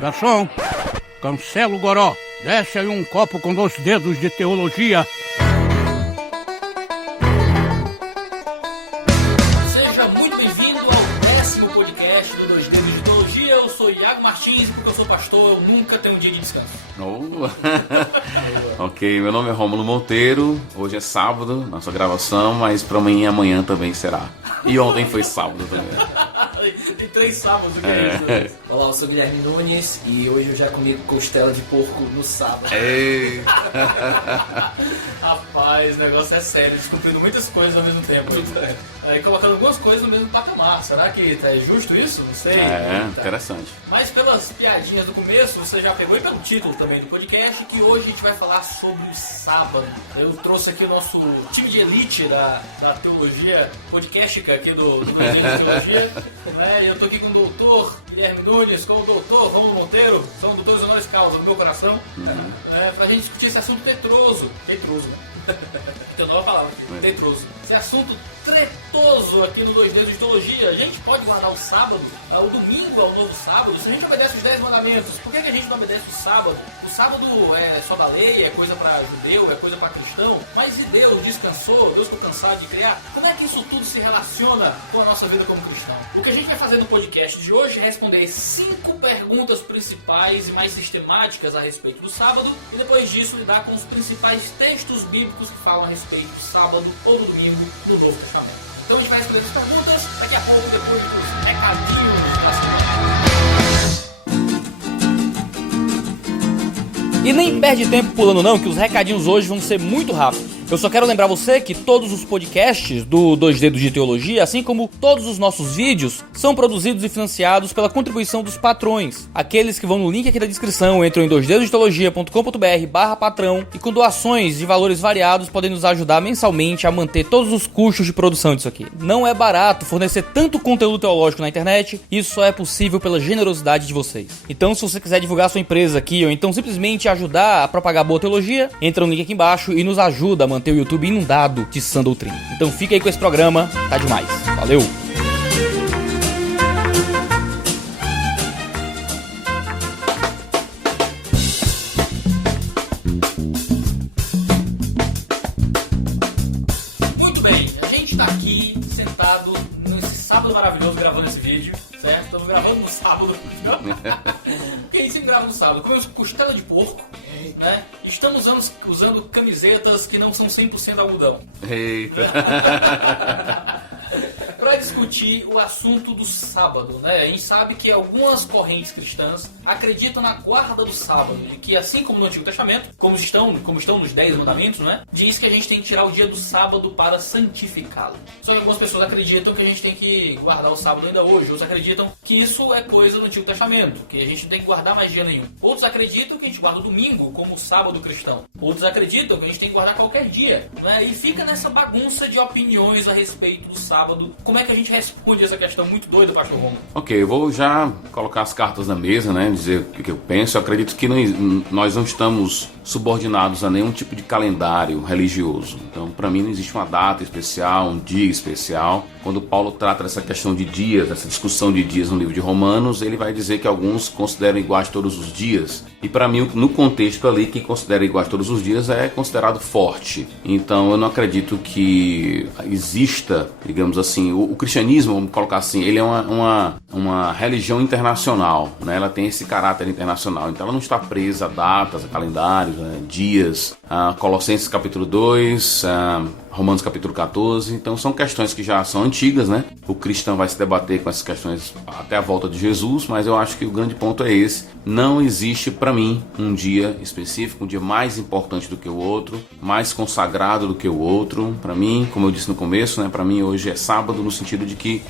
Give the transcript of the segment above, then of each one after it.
Garçom, cancela o goró. Desce aí um copo com 2 dedos de teologia. Seja muito bem-vindo ao 10º podcast do 2 Dedos de Teologia. Eu sou Iago Martins, porque eu sou pastor, eu nunca tenho um dia de descanso. Ok, meu nome é Rômulo Monteiro. Hoje é sábado, nossa gravação, mas pra mim amanhã também será. E ontem foi sábado também. Tem 3 sábados, o que é isso? Olá, eu sou Guilherme Nunes e hoje eu já comi costela de porco no sábado. Ei. Rapaz, o negócio é sério, descobrindo muitas coisas ao mesmo tempo. Aí colocando algumas coisas no mesmo patamar. Será que é justo isso? Não sei. Interessante. Mas pelas piadinhas do começo, você já pegou, e pelo título também do podcast, que hoje a gente vai falar sobre o sábado. Eu trouxe aqui o nosso time de elite da teologia podcastica aqui do Brasil de Teologia. Né? Eu tô aqui com o doutor Guilherme Nunes, com o doutor Rômulo Monteiro, são doutores honoris causa no meu coração, pra gente discutir esse assunto tetroso, né? Tem uma nova palavra aqui, tetroso. Esse assunto tretoso aqui no 2 Dedos de Teologia. A gente pode guardar o sábado, o domingo é o novo sábado, se a gente obedece os 10 mandamentos, por que a gente não obedece o sábado? O sábado é só da lei, é coisa para judeu, é coisa para cristão, mas e Deus descansou, Deus ficou cansado de criar? Como é que isso tudo se relaciona com a nossa vida como cristão? O que a gente vai fazer no podcast de hoje é responder 5 perguntas principais e mais sistemáticas a respeito do sábado, e depois disso lidar com os principais textos bíblicos que falam a respeito do sábado ou do domingo no Novo Testamento. Então a gente vai responder as perguntas daqui a pouco, depois dos recadinhos da semana. E nem perde tempo pulando não, que os recadinhos hoje vão ser muito rápidos. Eu só quero lembrar você que todos os podcasts do 2 Dedos de Teologia, assim como todos os nossos vídeos, são produzidos e financiados pela contribuição dos patrões. Aqueles que vão no link aqui da descrição, entram em 2dedosdeteologia.com.br/patrão e com doações de valores variados podem nos ajudar mensalmente a manter todos os custos de produção disso aqui. Não é barato fornecer tanto conteúdo teológico na internet, isso só é possível pela generosidade de vocês. Então, se você quiser divulgar sua empresa aqui ou então simplesmente ajudar a propagar boa teologia, entra no link aqui embaixo e nos ajuda a manter o YouTube inundado de sã doutrina. Então fica aí com esse programa, tá demais. Valeu! Muito bem, a gente tá aqui sentado nesse sábado maravilhoso gravando esse vídeo, certo? Estamos gravando no sábado, porque a gente sempre grava no sábado. Comemos costela de porco, né? Estamos usando camisetas que não são 100% algodão. Eita. Para discutir o assunto do sábado, né? A gente sabe que algumas correntes cristãs acreditam na guarda do sábado, e que assim como no Antigo Testamento, como estão nos 10 mandamentos, né? Diz que a gente tem que tirar o dia do sábado para santificá-lo. Só que algumas pessoas acreditam que a gente tem que guardar o sábado ainda hoje. Outros acreditam que isso é coisa do Antigo Testamento, que a gente não tem que guardar mais dia nenhum. Outros acreditam que a gente guarda o domingo como o sábado cristão. Outros acreditam que a gente tem que guardar qualquer dia, né? E fica nessa bagunça de opiniões a respeito do sábado. Como é que a gente responde essa questão muito doida, pastor Romulo? Ok, eu vou já colocar as cartas na mesa, né? Dizer o que eu penso. Eu acredito que nós não estamos subordinados a nenhum tipo de calendário religioso. Então, para mim, não existe uma data especial, um dia especial. Quando Paulo trata dessa questão de dias, essa discussão de dias no livro de Romanos, ele vai dizer que alguns consideram iguais todos os dias. E para mim, no contexto ali, quem considera iguais todos os dias é considerado forte. Então, eu não acredito que exista, digamos assim, o cristianismo, vamos colocar assim, ele é uma religião internacional, né? Ela tem esse caráter internacional. Então, ela não está presa a datas, a calendários, dias. Colossenses capítulo 2, Romanos capítulo 14, então são questões que já são antigas, né? O cristão vai se debater com essas questões até a volta de Jesus, mas eu acho que o grande ponto é esse. Não existe para mim um dia específico, um dia mais importante do que o outro, mais consagrado do que o outro. Para mim, como eu disse no começo, né? Para mim hoje é sábado no sentido de que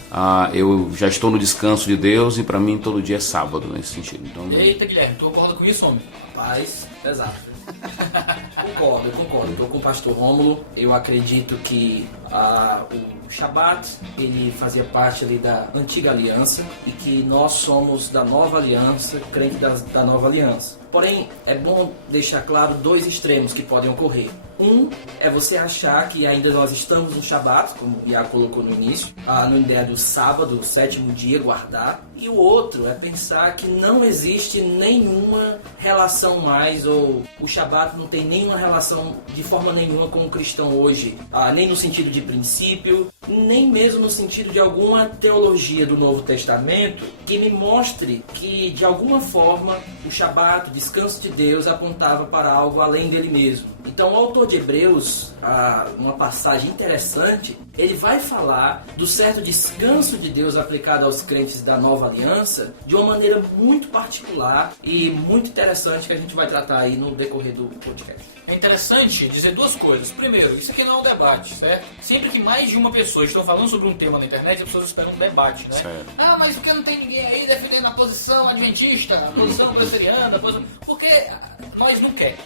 eu já estou no descanso de Deus e para mim todo dia é sábado nesse sentido. Então, eita, Guilherme, tu concorda com isso, homem? Rapaz, exato. Eu concordo. Estou com o pastor Rômulo. Eu acredito que o Shabat, ele fazia parte ali da antiga aliança e que nós somos da nova aliança, crente da nova aliança. Porém, é bom deixar claro 2 extremos que podem ocorrer. Um é você achar que ainda nós estamos no Shabat, como o Iago colocou no início, na ideia do sábado, o 7º dia, guardar. E o outro é pensar que não existe nenhuma relação mais, ou o Shabat não tem nenhuma relação de forma nenhuma com o cristão hoje, nem no sentido de princípio, nem mesmo no sentido de alguma teologia do Novo Testamento que me mostre que de alguma forma o Shabat, o descanso de Deus, apontava para algo além dele mesmo. Então o autor de Hebreus, uma passagem interessante, ele vai falar do certo descanso de Deus aplicado aos crentes da Nova Aliança de uma maneira muito particular e muito interessante que a gente vai tratar aí no decorrer do podcast. É interessante dizer duas coisas. Primeiro, isso aqui não é um debate, certo? Sempre que mais de uma pessoa estão falando sobre um tema na internet, as pessoas esperam um debate, né? Certo. Mas por que não tem ninguém aí defendendo a posição adventista, a posição presbiteriana, a posição... Porque nós não queremos.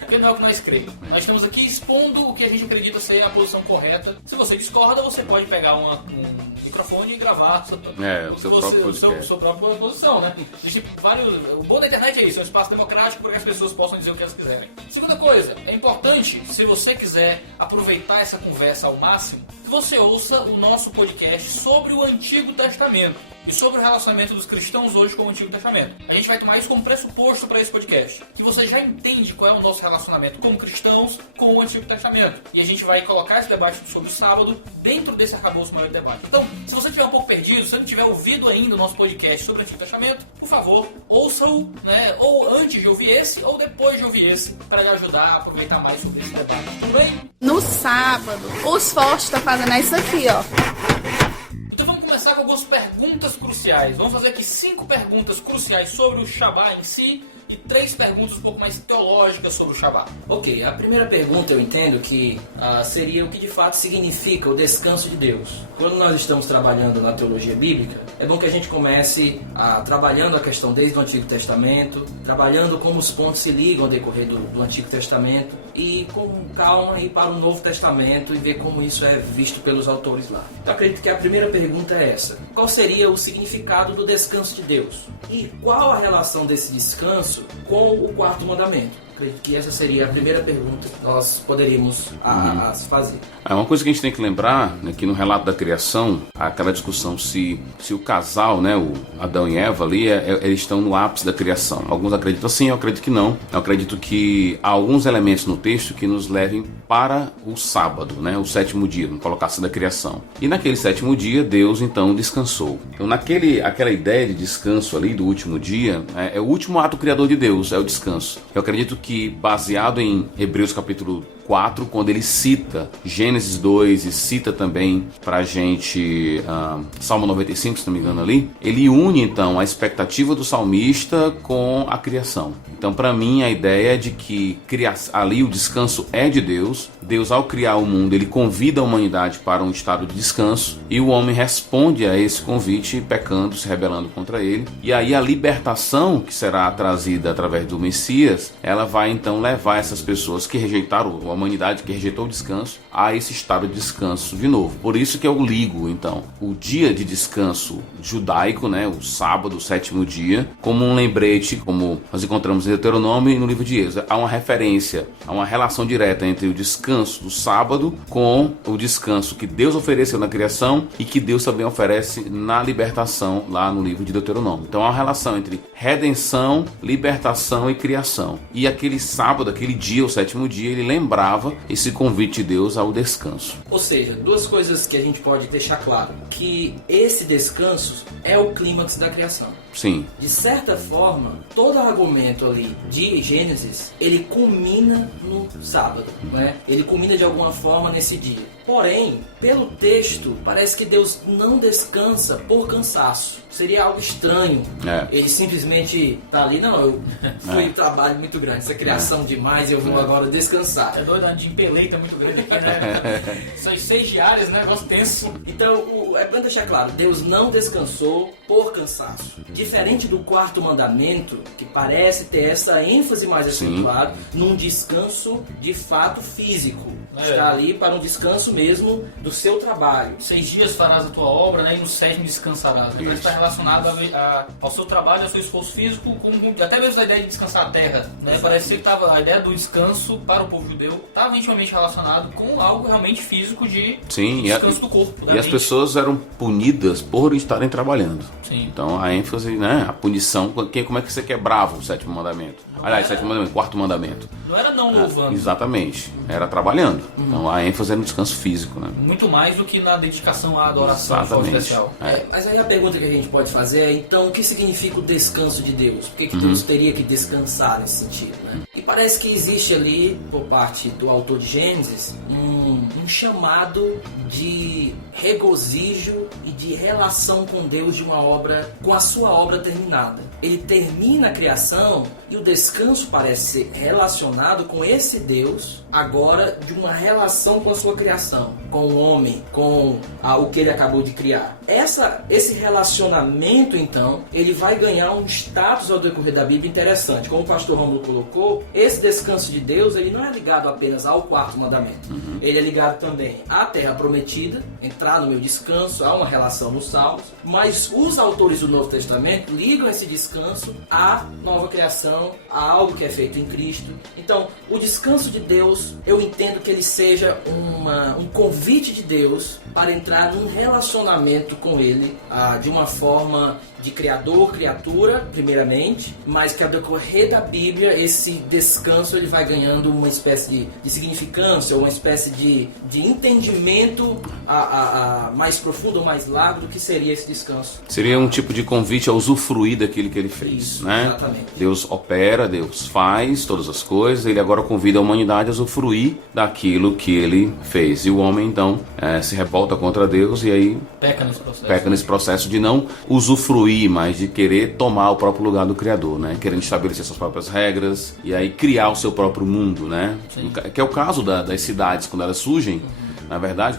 Porque não é o que nós cremos. Nós estamos aqui expondo o que a gente acredita ser a posição correta. Se você discorda, você pode pegar um microfone e gravar sua própria posição, né? Existe vários... O bom da internet é isso, é um espaço democrático para que as pessoas possam dizer o que elas quiserem. Segunda coisa, é importante, se você quiser aproveitar essa conversa ao máximo, que você ouça o nosso podcast sobre o Antigo Testamento e sobre o relacionamento dos cristãos hoje com o Antigo Testamento. A gente vai tomar isso como pressuposto para esse podcast, que você já entende qual é o nosso relacionamento como cristãos com o Antigo Testamento. E a gente vai colocar esse debate sobre o sábado dentro desse arcabouço maior de debate. Então, se você estiver um pouco perdido, se você não tiver ouvido ainda o nosso podcast sobre o Antigo Testamento, por favor, ouça-o, né, ou antes de ouvir esse, ou depois de ouvir esse, para lhe ajudar a aproveitar mais sobre esse debate. Tudo bem? No sábado, os fortes estão fazendo isso aqui, ó. Então vamos começar com algumas perguntas cruciais. Vamos fazer aqui 5 perguntas cruciais sobre o Shabat em si e 3 perguntas um pouco mais teológicas sobre o Shabat. Ok, a primeira pergunta eu entendo que seria o que de fato significa o descanso de Deus. Quando nós estamos trabalhando na teologia bíblica, é bom que a gente comece trabalhando a questão desde o Antigo Testamento, trabalhando como os pontos se ligam ao decorrer do Antigo Testamento e com calma ir para o Novo Testamento e ver como isso é visto pelos autores lá. Então eu acredito que a primeira pergunta é essa: qual seria o significado do descanso de Deus? E qual a relação desse descanso com o quarto mandamento? Acredito que essa seria a primeira pergunta que nós poderíamos fazer. Uma coisa que a gente tem que lembrar, né, que no relato da criação, aquela discussão se o casal, né, o Adão e Eva ali, eles estão no ápice da criação. Alguns acreditam sim, eu acredito que não. Eu acredito que há alguns elementos no texto que nos levem para o sábado, né, o 7º dia, vamos colocar assim, da criação. E naquele 7º dia, Deus então descansou. Então aquela ideia de descanso ali do último dia, é o último ato criador de Deus, é o descanso. Eu acredito que baseado em Hebreus capítulo 4, quando ele cita Gênesis 2 e cita também pra gente Salmo 95, se não me engano ali, ele une então a expectativa do salmista com a criação. Então para mim a ideia é de que ali o descanso é de Deus. Deus, ao criar o mundo, ele convida a humanidade para um estado de descanso e o homem responde a esse convite pecando, se rebelando contra ele. E aí a libertação que será trazida através do Messias, ela vai então levar essas pessoas que rejeitaram, a humanidade que rejeitou o descanso, a esse estado de descanso de novo. Por isso que eu ligo então o dia de descanso judaico, né, o sábado, o 7º dia, como um lembrete, como nós encontramos em Deuteronômio e no livro de Êxodo. Há uma referência, há uma relação direta entre o descanso do sábado com o descanso que Deus ofereceu na criação e que Deus também oferece na libertação lá no livro de Deuteronômio. Então há uma relação entre redenção, libertação e criação. E aquele sábado, aquele dia, o 7º dia, ele lembrava esse convite de Deus ao descanso. Ou seja, duas coisas que a gente pode deixar claro: que esse descanso é o clímax da criação. Sim. De certa forma, todo argumento ali de Gênesis, ele culmina no sábado, né? Ele culmina de alguma forma nesse dia. Porém, pelo texto, parece que Deus não descansa por cansaço. Seria algo estranho. Ele simplesmente tá ali, não, eu fui um trabalho muito grande, essa criação demais, eu vou agora descansar. É doido, de empeleita muito grande aqui, né? São 6 diárias, né? Negócio tenso. Então, é bom deixar claro, Deus não descansou por cansaço. Diferente do quarto mandamento, que parece ter essa ênfase mais acentuada num descanso de fato físico. Está ali para um descanso mesmo do seu trabalho. 6 dias farás a tua obra, né? E no 7º descansarás. Então está relacionado ao seu trabalho, ao seu esforço físico, até mesmo a ideia de descansar a terra, né? Parece que a ideia do descanso para o povo judeu estava intimamente relacionado com algo realmente físico de descanso do corpo. E as pessoas eram punidas por estarem trabalhando. Sim. Então a ênfase, né? A punição, como é que você quebrava o 7º mandamento? Aliás, 7º mandamento, 4º mandamento. Não era não louvando. Exatamente, era trabalhando. Então a ênfase é no descanso físico, né? Muito mais do que na dedicação à adoração especial. Mas aí a pergunta que a gente pode fazer é, então, o que significa o descanso de Deus? Por que Deus teria que descansar nesse sentido, né? E parece que existe ali, por parte do autor de Gênesis, um chamado de regozijo e de relação com Deus de uma obra, com a sua obra terminada. Ele termina a criação e o descanso parece ser relacionado com esse Deus, agora de uma relação com a sua criação, com o homem, com o que ele acabou de criar. Esse relacionamento, então, ele vai ganhar um status ao decorrer da Bíblia interessante. Como o pastor Rômulo colocou, esse descanso de Deus, ele não é ligado apenas ao 4º mandamento. Ele é ligado também à terra prometida, entrar no meu descanso, há uma relação nos Salmos, mas os autores do Novo Testamento ligam esse descanso à nova criação, a algo que é feito em Cristo. Então, o descanso de Deus, eu entendo que ele seja um convite de Deus para entrar num relacionamento com ele, de uma forma de criador, criatura, primeiramente, mas que ao decorrer da Bíblia, esse descanso ele vai ganhando uma espécie de significância, uma espécie de entendimento mais profundo ou mais largo do que seria esse descanso. Seria um tipo de convite a usufruir daquilo que ele fez. Isso, né? Exatamente. Deus opera, Deus faz todas as coisas, ele agora convida a humanidade a usufruir daquilo que ele fez. E o homem, então, se revolta contra Deus e aí peca nesse processo de não usufruir, mas de querer tomar o próprio lugar do Criador, né? Querendo estabelecer suas próprias regras e aí criar o seu próprio mundo, né? Sim. Que é o caso das cidades, quando elas surgem. Na verdade,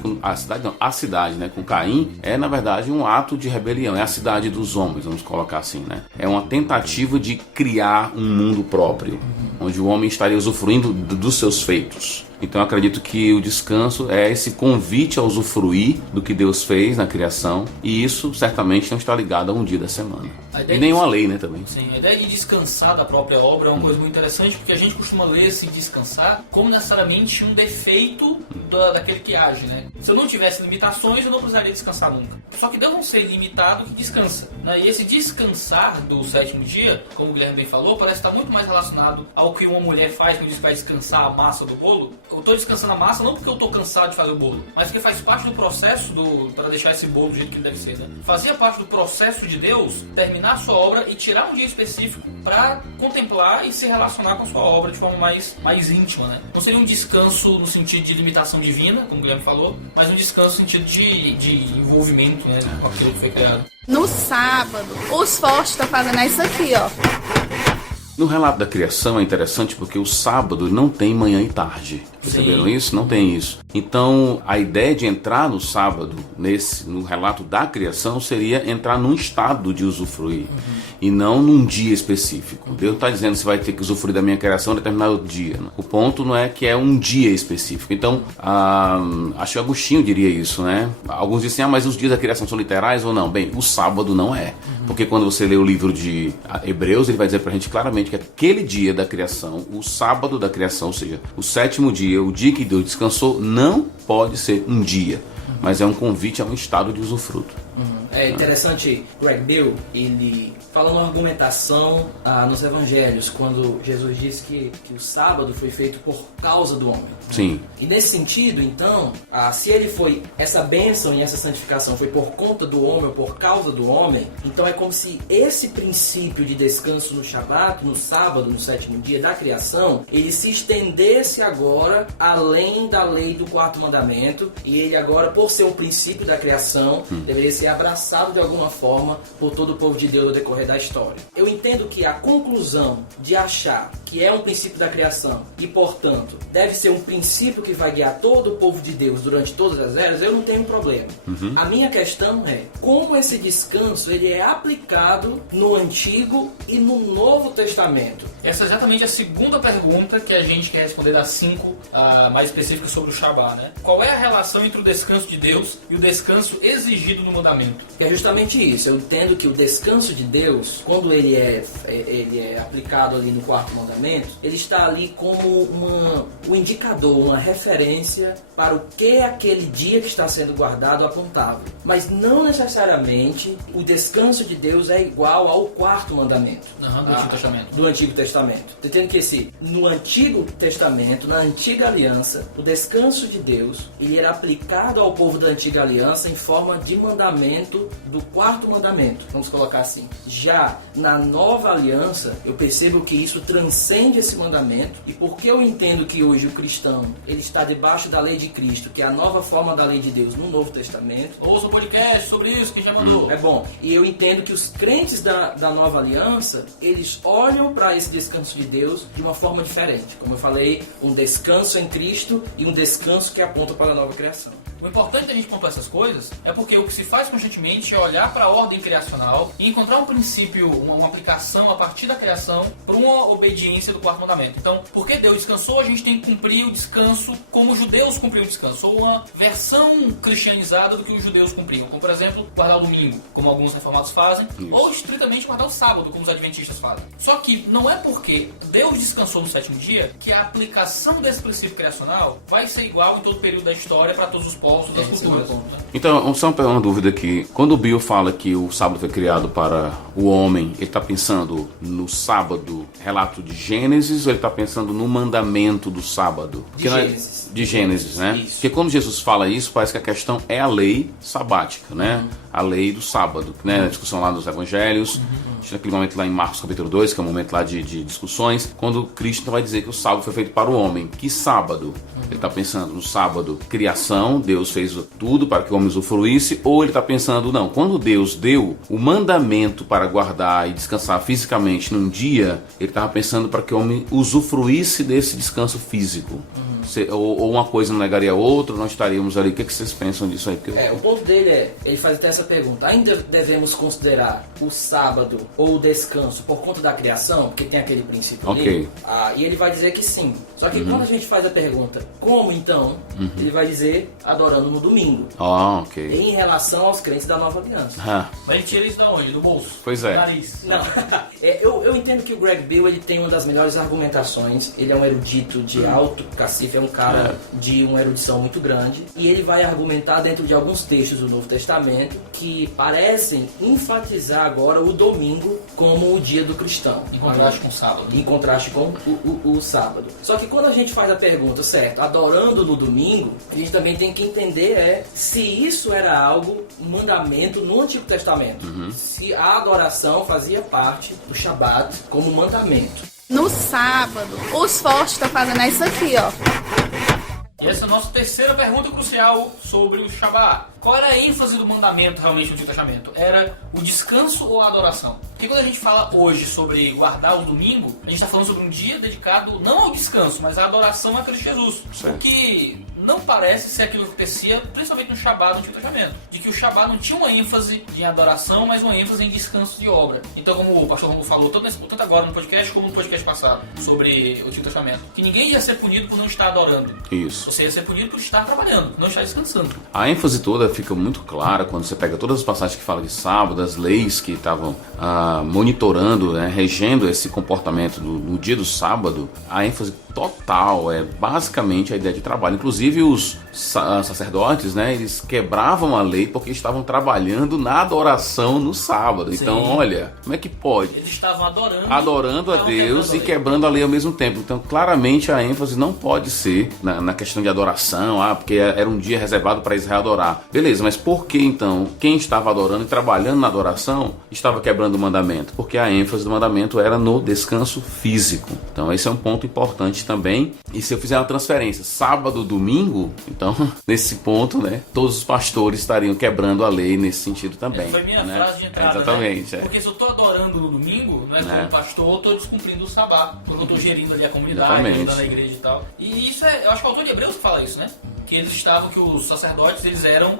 a cidade, né, com Caim, é na verdade um ato de rebelião, é a cidade dos homens, vamos colocar assim, né? É uma tentativa de criar um mundo próprio, onde o homem estaria usufruindo dos seus feitos. Então eu acredito que o descanso é esse convite a usufruir do que Deus fez na criação, e isso certamente não está ligado a um dia da semana. E nem uma lei, né, também. Sim, a ideia de descansar da própria obra é uma coisa muito interessante, porque a gente costuma ler esse descansar como necessariamente um defeito daquele que age, né? Se eu não tivesse limitações, eu não precisaria descansar nunca. Só que Deus não ser ilimitado que descansa, né? E esse descansar do 7º dia, como o Guilherme bem falou, parece estar muito mais relacionado ao que uma mulher faz quando diz que vai descansar a massa do bolo. Eu estou descansando a massa não porque eu estou cansado de fazer o bolo, mas porque faz parte do processo para deixar esse bolo do jeito que ele deve ser, né? Fazia parte do processo de Deus terminar a sua obra e tirar um dia específico para contemplar e se relacionar com a sua obra de forma mais íntima, né? Não seria um descanso no sentido de limitação divina, como o Guilherme falou, mas um descanso no sentido de envolvimento, né, com aquilo que foi criado. No sábado, os fortes estão fazendo isso aqui, ó. No relato da criação é interessante porque o sábado não tem manhã e tarde. Perceberam isso? Não tem isso. Então, a ideia de entrar no sábado, no relato da criação, seria entrar num estado de usufruir. E não num dia específico. Deus não está dizendo que você vai ter que usufruir da minha criação em determinado dia. Né? O ponto não é que é um dia específico. Então, acho que Agostinho diria isso, né? Alguns dizem, mas os dias da criação são literais ou não? Bem, o sábado não é. Porque quando você lê o livro de Hebreus, ele vai dizer pra gente claramente que aquele dia da criação, o sábado da criação, ou seja, o 7º dia, o dia que Deus descansou, não pode ser um dia, mas é um convite a um estado de usufruto. É interessante, Greg Bill, ele fala uma argumentação nos evangelhos, quando Jesus diz que o sábado foi feito por causa do homem. Sim. E nesse sentido, então, se ele foi, essa bênção e essa santificação foi por conta do homem ou por causa do homem, então é como se esse princípio de descanso no Shabat, no sábado, no 7º dia da criação, ele se estendesse agora além da lei do 4º mandamento, e ele agora, por ser um princípio da criação, deveria ser ser abraçado de alguma forma por todo o povo de Deus no decorrer da história. Eu entendo que a conclusão de achar que é um princípio da criação e, portanto, deve ser um princípio que vai guiar todo o povo de Deus durante todas as eras, eu não tenho problema. A minha questão é como esse descanso ele é aplicado no Antigo e no Novo Testamento. Essa é exatamente a segunda pergunta que a gente quer responder das 5 mais específicas sobre o Shabá, né? Qual é a relação entre o descanso de Deus e o descanso exigido no mandamento? É justamente isso. Eu entendo que o descanso de Deus, quando ele é aplicado ali no quarto mandamento, ele está ali como um indicador, uma referência para o que aquele dia que está sendo guardado apontava. Mas não necessariamente o descanso de Deus é igual ao quarto mandamento. Do Antigo Testamento. Do Antigo Testamento. Entendo que no Antigo Testamento, na Antiga Aliança, o descanso de Deus, ele era aplicado ao povo da Antiga Aliança em forma de mandamento do quarto mandamento, vamos colocar assim. Já na Nova Aliança, eu percebo que isso transcende esse mandamento, e porque eu entendo que hoje o cristão, ele está debaixo da lei de Cristo, que é a nova forma da lei de Deus no Novo Testamento. Ouça um podcast sobre isso que já mandou. É bom. E eu entendo que os crentes da Nova Aliança, eles olham para esse descanso de Deus de uma forma diferente. Como eu falei, um descanso em Cristo e um descanso que aponta para a nova criação. O importante da gente pontuar essas coisas é porque o que se faz constantemente é olhar para a ordem criacional e encontrar um princípio, uma aplicação a partir da criação para uma obediência do quarto mandamento. Então, porque Deus descansou, a gente tem que cumprir o descanso como os judeus cumpriam o descanso, ou uma versão cristianizada do que os judeus cumpriam, como por exemplo, guardar o domingo, como alguns reformados fazem, ou estritamente guardar o sábado, como os adventistas fazem. Só que não é porque Deus descansou no sétimo dia que a aplicação desse princípio criacional vai ser igual em todo o período da história para todos os povos das culturas. Então, só uma dúvida aqui. Quando o Bill fala que o sábado foi criado para o homem, ele está pensando no sábado, relato de Gênesis, ou ele está pensando no mandamento do sábado? Gênesis. De Gênesis, né? Isso. Porque quando Jesus fala isso, parece que a questão é a lei sabática, né? A lei do sábado, né? A discussão lá nos evangelhos. Naquele momento lá em Marcos capítulo 2, que é um momento lá de discussões, quando Cristo vai dizer que o sábado foi feito para o homem. Que sábado? Ele está pensando no sábado, criação, Deus fez tudo para que o homem usufruísse, ou ele está pensando, não, quando Deus deu o mandamento para guardar e descansar fisicamente num dia, ele estava pensando para que o homem usufruísse desse descanso físico. Ou uma coisa não negaria a outra, nós estaríamos ali. O que vocês pensam disso aí? O ponto dele ele faz até essa pergunta: ainda devemos considerar o sábado ou o descanso por conta da criação? Porque tem aquele princípio ali. E ele vai dizer que sim. Só que quando a gente faz a pergunta, como então? Ele vai dizer, adorando no domingo. Em relação aos crentes da Nova Aliança. Mas ele tira isso da onde? Do bolso? Pois é. Do nariz? Não. Eu entendo que o Greg Bill ele tem uma das melhores argumentações. Ele é um erudito de alto cacife, é um cara de uma erudição muito grande, e ele vai argumentar dentro de alguns textos do Novo Testamento que parecem enfatizar agora o domingo como o dia do cristão. Em contraste com o sábado. Em contraste com o sábado. Só que quando a gente faz a pergunta, certo, adorando no domingo, a gente também tem que entender se isso era algo, um mandamento no Antigo Testamento. Se a adoração fazia parte do Shabat como mandamento. No sábado, os fortes estão fazendo isso aqui, ó. E essa é a nossa terceira pergunta crucial sobre o Shabá. Qual era a ênfase do mandamento realmente no Antigo Testamento? Era o descanso ou a adoração? Porque quando a gente fala hoje sobre guardar o domingo, a gente está falando sobre um dia dedicado não ao descanso, mas à adoração a Cristo Jesus. O que não parece ser aquilo que acontecia, principalmente no Shabá do Antigo Testamento. De que o Shabá não tinha uma ênfase em adoração, mas uma ênfase em descanso de obra. Então, como o pastor Romulo falou, tanto agora no podcast como no podcast passado, sobre o Antigo Testamento, que ninguém ia ser punido por não estar adorando. Isso. Você ia ser punido por estar trabalhando, não estar descansando. A ênfase toda fica muito clara quando você pega todas as passagens que falam de sábado, as leis que estavam monitorando, né, regendo esse comportamento no dia do sábado. A ênfase total é basicamente a ideia de trabalho. Inclusive os sacerdotes, né, eles quebravam a lei porque estavam trabalhando na adoração no sábado. Sim. Então, olha, como é que pode? Eles estavam adorando a Deus e quebrando a lei ao mesmo tempo. Então, claramente a ênfase não pode ser na questão de adoração, porque era um dia reservado para Israel adorar. Beleza, mas por que então quem estava adorando e trabalhando na adoração estava quebrando o mandamento? Porque a ênfase do mandamento era no descanso físico. Então, esse é um ponto importante importante também. E se eu fizer uma transferência sábado, domingo, então, nesse ponto, né, todos os pastores estariam quebrando a lei nesse sentido também. Foi minha né? frase de entrada, Exatamente. né? Porque se eu tô adorando no domingo, né, como pastor, eu tô descumprindo o sabá, porque eu tô gerindo ali a comunidade, ajudando a igreja e tal. E isso eu acho que o autor de Hebreus fala isso, né? Que que os sacerdotes, eles eram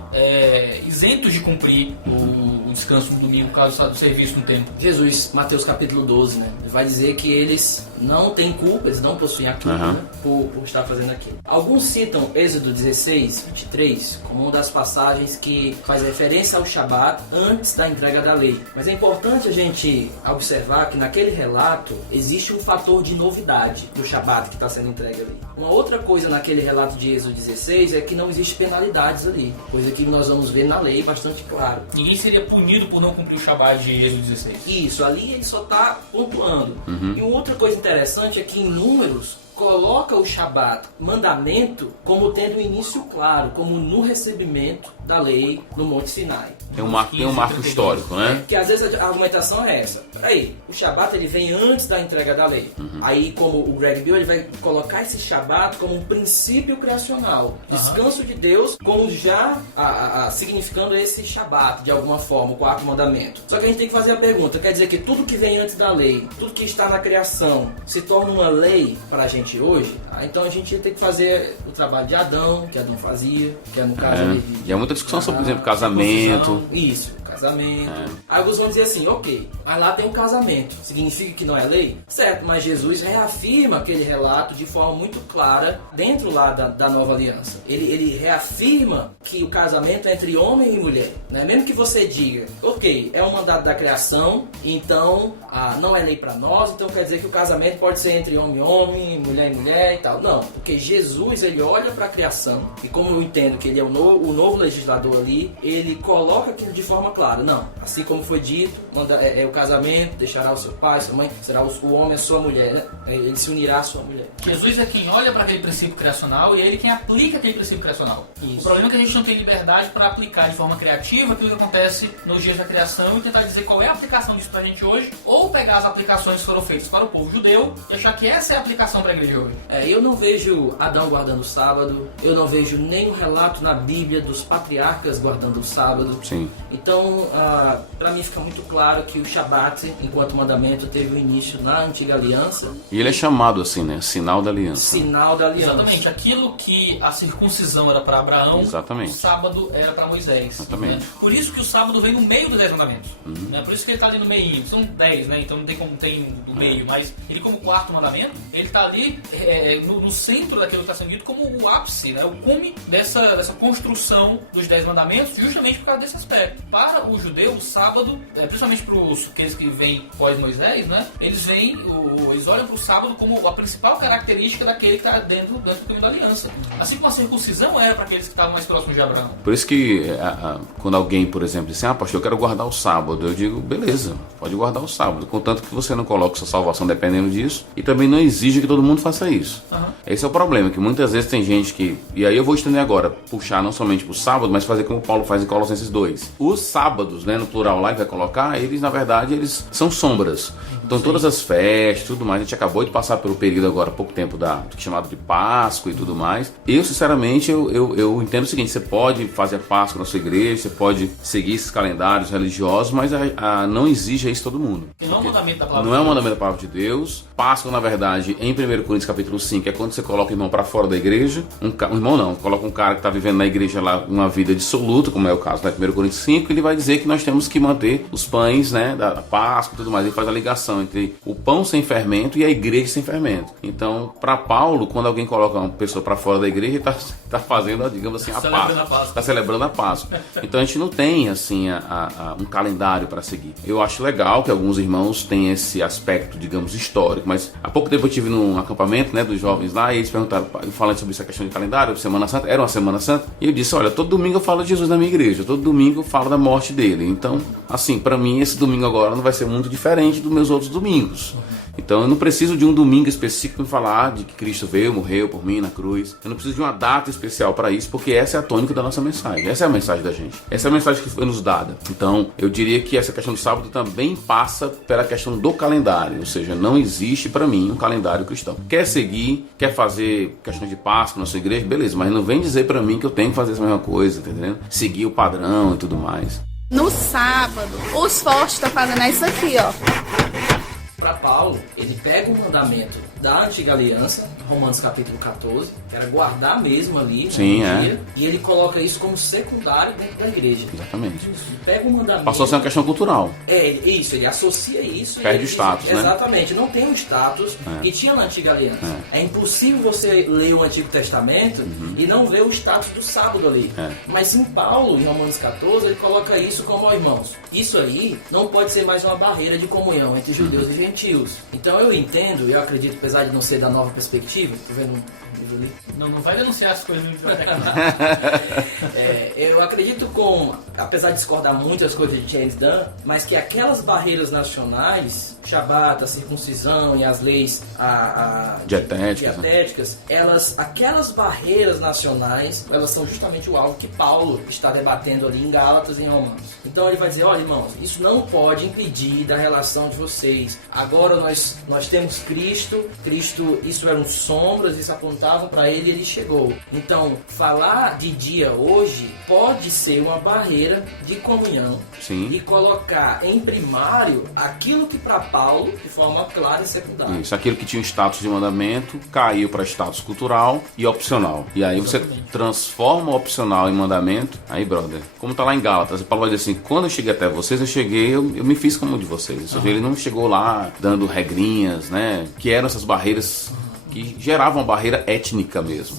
isentos de cumprir o descanso no domingo, por causa do serviço no templo. Jesus, Mateus capítulo 12, né? Vai dizer que eles não têm culpa, eles não possuem a culpa, né? por estar fazendo aquilo. Alguns citam Êxodo 16, 23, como uma das passagens que faz referência ao Shabat antes da entrega da lei. Mas é importante a gente observar que naquele relato existe um fator de novidade do Shabat que está sendo entregue ali. Uma outra coisa naquele relato de Êxodo 16 é que não existe penalidades ali, coisa que nós vamos ver na lei bastante claro. Ninguém seria punido por não cumprir o Shabat de Êxodo 16. Isso, ali ele só está pontuando. E uma outra coisa interessante é que em Números coloca o Shabat, mandamento, como tendo um início claro, como no recebimento da lei no Monte Sinai. Tem um marco histórico, né? Que às vezes a argumentação é essa. Peraí, o Shabat ele vem antes da entrega da lei. Aí, como o Greg Bill, ele vai colocar esse Shabat como um princípio criacional. Descanso de Deus, como já significando esse Shabat, de alguma forma, o quarto mandamento. Só que a gente tem que fazer a pergunta, quer dizer que tudo que vem antes da lei, tudo que está na criação, se torna uma lei para a gente hoje? Então a gente tem que fazer o trabalho de Adão, que Adão fazia, que é no caso E há muita discussão sobre, por exemplo, casamento. Isso, casamento. Aí alguns vão dizer assim, ok, mas lá tem um casamento, significa que não é lei? Certo, mas Jesus reafirma aquele relato de forma muito clara dentro lá da nova aliança. Ele reafirma que o casamento é entre homem e mulher, né? Mesmo que você diga, ok, é um mandato da criação, então não é lei para nós, então quer dizer que o casamento pode ser entre homem e homem, mulher e mulher e tal. Não, porque Jesus, ele olha para a criação, e como eu entendo que ele é o novo legislador ali, ele coloca aquilo de forma clara. Não, assim como foi dito, o casamento, deixará o seu pai, sua mãe, será o homem a sua mulher, né? Ele se unirá à sua mulher. Jesus é quem olha para aquele princípio criacional e é ele quem aplica aquele princípio criacional. Isso. O problema é que a gente não tem liberdade para aplicar de forma criativa aquilo que acontece nos dias da criação e tentar dizer qual é a aplicação disso para a gente hoje, ou pegar as aplicações que foram feitas para o povo judeu e achar que essa é a aplicação para a igreja hoje. Eu não vejo Adão guardando o sábado, eu não vejo nenhum relato na Bíblia dos patriarcas guardando o sábado. Sim. Então, para mim fica muito claro que o Shabat, enquanto mandamento, teve o início na Antiga Aliança. E ele é chamado assim, né? Sinal da aliança. Sinal da aliança. Exatamente. Aquilo que a circuncisão era para Abraão, Exatamente. o sábado era para Moisés. Exatamente. Né? Por isso que o sábado vem no meio dos 10 mandamentos. Né? Por isso que ele está ali no meio. São 10, né? Então não tem como ter no meio. Mas ele, como quarto mandamento, ele está ali no centro daquilo que está sendo dito como o ápice, né? O cume dessa construção dos 10 mandamentos, justamente por causa desse aspecto. Para o judeu, o sábado, principalmente para aqueles que vêm pós-Moisés, né? Eles olham para o sábado como a principal característica daquele que está dentro do caminho da aliança. Assim como a circuncisão era para aqueles que estavam mais próximos de Abraão. Por isso que quando alguém, por exemplo, diz assim, pastor, eu quero guardar o sábado, eu digo, beleza, pode guardar o sábado, contanto que você não coloque sua salvação dependendo disso, e também não exige que todo mundo faça isso. Esse é o problema, que muitas vezes tem gente que, e aí eu vou estender agora, puxar não somente para o sábado, mas fazer como Paulo faz em Colossenses 2. Os sábados, né, no plural lá, que vai colocar, eles na verdade eles são sombras. Então todas as festas, tudo mais, a gente acabou de passar pelo período agora há pouco tempo do chamado de Páscoa e tudo mais. Eu sinceramente eu entendo o seguinte, você pode fazer a Páscoa na sua igreja, você pode seguir esses calendários religiosos, mas não exige isso todo mundo. Que não é um mandamento da palavra Não é um mandamento da palavra de Deus. Páscoa, na verdade, em 1 Coríntios capítulo 5, é quando você coloca o irmão para fora da igreja. Um irmão não, coloca um cara que está vivendo na igreja lá uma vida dissoluta, como é o caso da 1 Coríntios 5, ele vai dizer que nós temos que manter os pães, né, da Páscoa e tudo mais. Ele faz a ligação entre o pão sem fermento e a igreja sem fermento. Então, para Paulo, quando alguém coloca uma pessoa para fora da igreja, ele está fazendo, digamos assim, a Páscoa. Está celebrando a Páscoa. Então, a gente não tem, assim, um calendário para seguir. Eu acho legal que alguns irmãos têm esse aspecto, digamos, histórico, mas há pouco tempo eu estive num acampamento, né, dos jovens lá, e eles perguntaram, falando sobre essa questão de calendário, Semana Santa, era uma Semana Santa, e eu disse, olha, todo domingo eu falo de Jesus na minha igreja, todo domingo eu falo da morte dele. Então, assim, para mim, esse domingo agora não vai ser muito diferente dos meus outros domingos. Então eu não preciso de um domingo específico para falar de que Cristo veio, morreu por mim na cruz. Eu não preciso de uma data especial para isso, porque essa é a tônica da nossa mensagem. Essa é a mensagem da gente. Essa é a mensagem que foi nos dada. Então eu diria que essa questão do sábado também passa pela questão do calendário. Ou seja, não existe para mim um calendário cristão. Quer seguir, quer fazer questão de Páscoa na sua igreja, beleza. Mas não vem dizer para mim que eu tenho que fazer essa mesma coisa, tá entendendo? Seguir o padrão e tudo mais. No sábado, os fortes estão fazendo isso aqui, ó. Para Paulo, ele pega o mandamento da antiga aliança, Romanos capítulo 14, que era guardar mesmo ali Sim, no dia, e ele coloca isso como secundário dentro da igreja. Exatamente. Ele pega o mandamento... Passou a ser uma questão cultural. É, isso, ele associa isso... Perde e ele o status, né? Exatamente, não tem um status que tinha na antiga aliança. É impossível você ler o Antigo Testamento e não ver o status do sábado ali. Mas em Paulo, em Romanos 14, ele coloca isso como, ó, irmãos, isso aí não pode ser mais uma barreira de comunhão entre judeus e gentios. Então eu entendo, eu acredito, apesar de não ser da nova perspectiva, tô vendo um livro ali. Não vai denunciar as coisas do biblioteca. Eu acredito apesar de discordar muitas coisas de James Dunn, mas que aquelas barreiras nacionais, Shabat, a circuncisão e as leis dietéticas, aquelas barreiras nacionais, elas são justamente o alvo que Paulo está debatendo ali em Gálatas e em Romanos. Então ele vai dizer, olha, irmãos, isso não pode impedir da relação de vocês. Agora nós temos Cristo, isso eram sombras, isso apontavam para ele e ele chegou. Então, falar de dia hoje pode ser uma barreira de comunhão. Sim. E colocar em primário aquilo que para Paulo, de forma clara e secundária. Isso, aquilo que tinha status de mandamento caiu para status cultural e opcional. E aí você transforma o opcional em mandamento. Aí, brother, como tá lá em Gálatas, Paulo vai dizer assim, quando eu cheguei até vocês, eu me fiz como um de vocês. Ou seja, ele não chegou lá dando regrinhas, né? Que eram essas barreiras que geravam uma barreira étnica mesmo.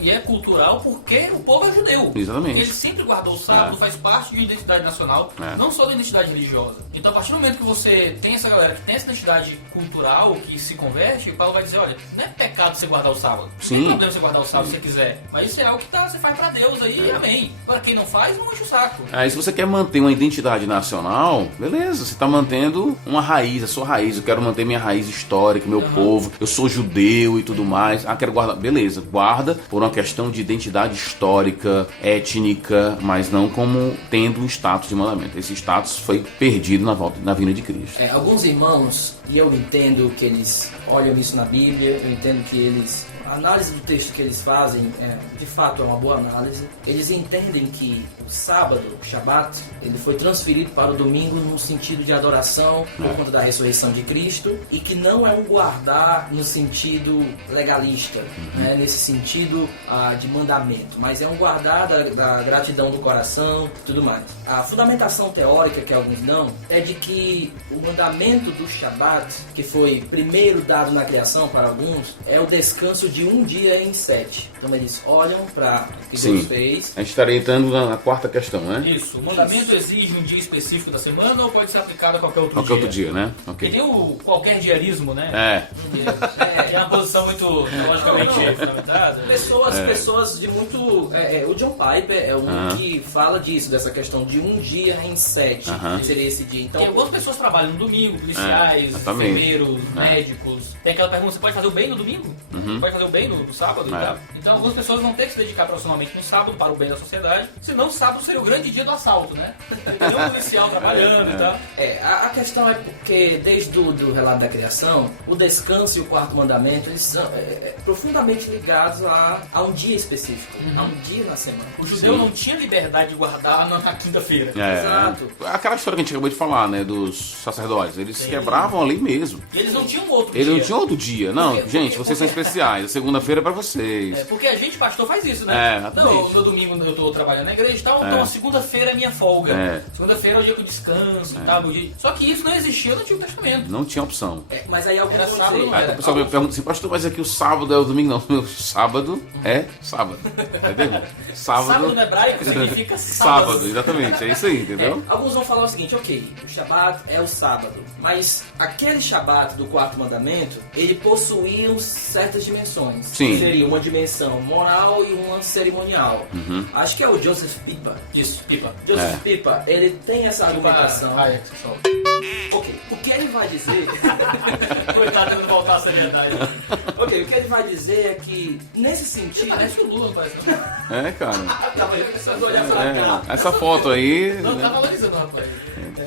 E é cultural porque o povo é judeu. Exatamente. Porque ele sempre guardou o sábado, faz parte de uma identidade nacional, não só da identidade religiosa. Então, a partir do momento que você tem essa galera que tem essa identidade cultural, que se converte, o Paulo vai dizer, olha, não é pecado você guardar o sábado. Não tem problema você guardar o sábado se você quiser. Mas isso é algo que você faz pra Deus aí, amém. Para quem não faz, não enche o saco. Aí se você quer manter uma identidade nacional, beleza, você está mantendo uma raiz, a sua raiz. Eu quero manter minha raiz histórica, meu povo, eu sou judeu e tudo mais. Quero guardar. Beleza, guarda por uma questão de identidade histórica, étnica, mas não como tendo um status de mandamento. Esse status foi perdido na vinda de Cristo. Alguns irmãos, e eu entendo que eles olham isso na Bíblia, eu entendo que a análise do texto que eles fazem, de fato é uma boa análise. Eles entendem que o sábado, o Shabat, ele foi transferido para o domingo no sentido de adoração por conta da ressurreição de Cristo, e que não é um guardar no sentido legalista, nesse sentido de mandamento, mas é um guardar da gratidão do coração e tudo mais. A fundamentação teórica que alguns dão é de que o mandamento do Shabat, que foi primeiro dado na criação para alguns, é o descanso de um dia em 7. Então eles olham para o que Deus fez. A gente estaria entrando na quarta questão, né? Isso. O mandamento exige um dia específico da semana ou pode ser aplicado a qualquer outro dia? Qualquer outro dia, né? Okay. E tem o qualquer diarismo, né? É uma posição muito logicamente fundamentada. Pessoas de muito... o John Piper é um que fala disso, dessa questão de um dia em 7. Que seria esse dia. Então, e algumas pessoas trabalham no domingo, policiais, enfermeiros, médicos. Tem aquela pergunta, você pode fazer o bem no domingo? Pode fazer o bem no sábado? Então algumas pessoas vão ter que se dedicar profissionalmente no sábado para o bem da sociedade, senão o sábado seria o grande dia do assalto, né? Tem um policial trabalhando e tal. A questão é porque desde o relato da criação, o descanso e o quarto mandamento, eles são profundamente ligados a um dia específico, a um dia na semana. O judeu não tinha liberdade de guardar na quinta-feira. Exato. Aquela história que a gente acabou de falar, né, dos sacerdotes, eles quebravam ali mesmo. E eles não tinham outro dia. Eles não tinham outro dia. Não, gente, vocês são especiais. A segunda-feira é pra vocês. Porque a gente, pastor, faz isso, né? Exatamente. No domingo eu tô trabalhando na igreja e tal, então a segunda-feira é minha folga. Segunda-feira é o dia que eu descanso e tal. Só que isso não existia no Antigo Testamento. Não tinha opção. Mas aí alguns era sábado, não Aí era. o pessoal me pergunta assim, pastor, mas aqui o sábado é o domingo? Não, meu sábado é sábado. Entendeu? Sábado no hebraico significa sábado. Exatamente, é isso aí, entendeu? Alguns vão falar o seguinte, ok, o Shabat é o sábado, mas aquele Shabat do quarto mandamento, ele possuía certas dimensões. dimensões. Sim. Seria uma dimensão moral e uma cerimonial. Acho que é o Joseph Pippa. Isso, pipa. Joseph Pippa, ele tem essa argumentação. Hayek, só. Ok, o que ele vai dizer... Coitado, tentando voltar a seriedade. Ok, o que ele vai dizer é que, nesse sentido... Parece o Lula, parece. Não. É, cara. Tava começando a olhar pra cá. Essa foto aí, Não, né, tá valorizando, rapaz.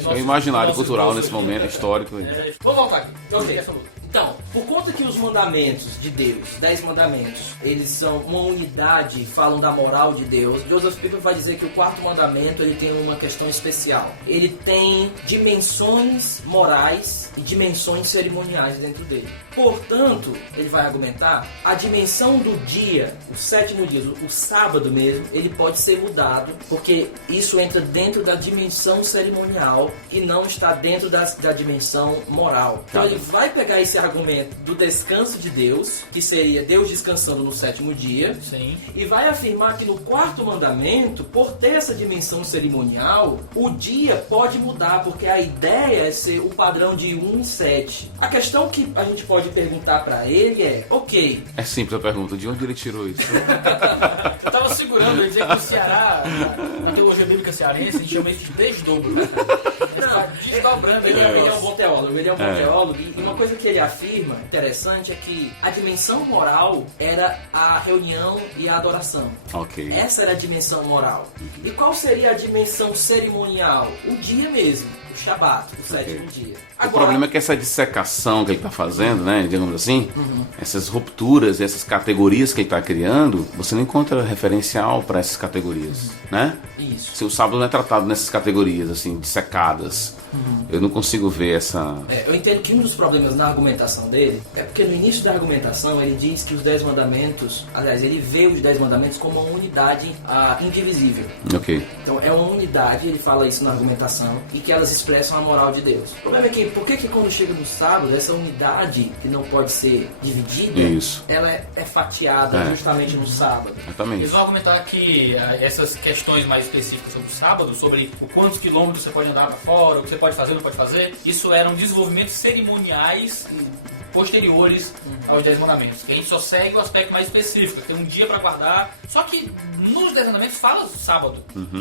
é imaginário Nosso cultural bolso nesse aqui, momento né? histórico. Vamos voltar aqui. Ok. Essa luta. Então, por conta que os mandamentos de Deus, 10 mandamentos, eles são uma unidade, falam da moral de Deus, Joseph Pippa vai dizer que o quarto mandamento ele tem uma questão especial. Ele tem dimensões morais e dimensões cerimoniais dentro dele. Portanto, ele vai argumentar, a dimensão do dia, o sétimo dia, o sábado mesmo, ele pode ser mudado, porque isso entra dentro da dimensão cerimonial e não está dentro da dimensão moral. Então ele vai pegar esse argumento do descanso de Deus, que seria Deus descansando no sétimo dia, Sim. e vai afirmar que no quarto mandamento, por ter essa dimensão cerimonial, o dia pode mudar, porque a ideia é ser o padrão de 1 em 7. A questão que a gente pode perguntar para ele é, ok, É simples a pergunta, de onde ele tirou isso? Eu tava segurando, eu ia dizer que no Ceará, na teologia bíblica cearense, a gente chama isso de desdobro. Não, Desdobrando. ele é um bom teólogo, e uma coisa que ele afirma, interessante, é que a dimensão moral era a reunião e a adoração. Ok. Essa era a dimensão moral. E qual seria a dimensão cerimonial? O dia mesmo, o Shabat, o sétimo dia. O problema é que essa dissecação que ele está fazendo, né, digamos assim, essas rupturas, essas categorias que ele está criando, você não encontra referencial para essas categorias, né? Isso. Se o sábado não é tratado nessas categorias, assim, dissecadas, eu não consigo ver essa... Eu entendo que um dos problemas na argumentação dele é porque no início da argumentação ele diz que os 10 mandamentos, aliás, ele vê os 10 mandamentos como uma unidade indivisível. Ok. Então é uma unidade, ele fala isso na argumentação, e que elas expressam a moral de Deus. O problema é que, por que quando chega no sábado, essa unidade que não pode ser dividida, Isso. ela é fatiada justamente no sábado? Exatamente. Eles vão argumentar que essas questões mais específicas sobre o sábado, sobre o quantos quilômetros você pode andar para fora, o que você pode fazer ou não pode fazer, isso eram desenvolvimentos cerimoniais posteriores aos 10 mandamentos, que a gente só segue o aspecto mais específico, tem um dia para guardar. Só que nos 10 mandamentos fala sábado.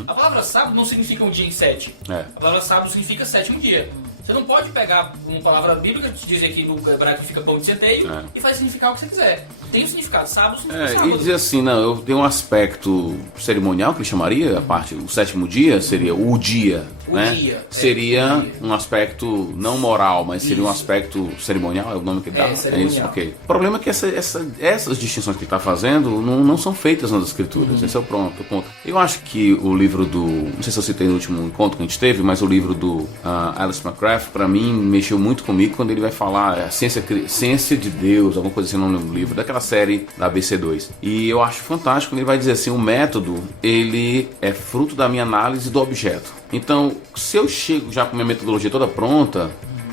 A palavra sábado não significa um dia em 7. A palavra sábado significa sétimo dia. Você não pode pegar uma palavra bíblica, dizer aqui no hebraico que fica pão de centeio, e faz significar o que você quiser. Tem o significado, sábado significa sábado. E dizer assim, não, eu tenho um aspecto cerimonial que ele chamaria, a parte, o sétimo dia seria o dia, né? Dia. Seria um aspecto não moral, mas seria um aspecto cerimonial, é o nome que dá? Cerimonial. É isso, ok. O problema é que essas distinções que ele está fazendo não são feitas nas escrituras, esse é o ponto. Eu acho que o livro do, não sei se eu citei no último encontro que a gente teve, mas o livro do Alice McGrath, para mim, mexeu muito comigo quando ele vai falar a ciência de Deus, alguma coisa assim, não lembro do livro, daquela série da ABC2. E eu acho fantástico quando ele vai dizer assim, o método, ele é fruto da minha análise do objeto. Então, se eu chego já com minha metodologia toda pronta,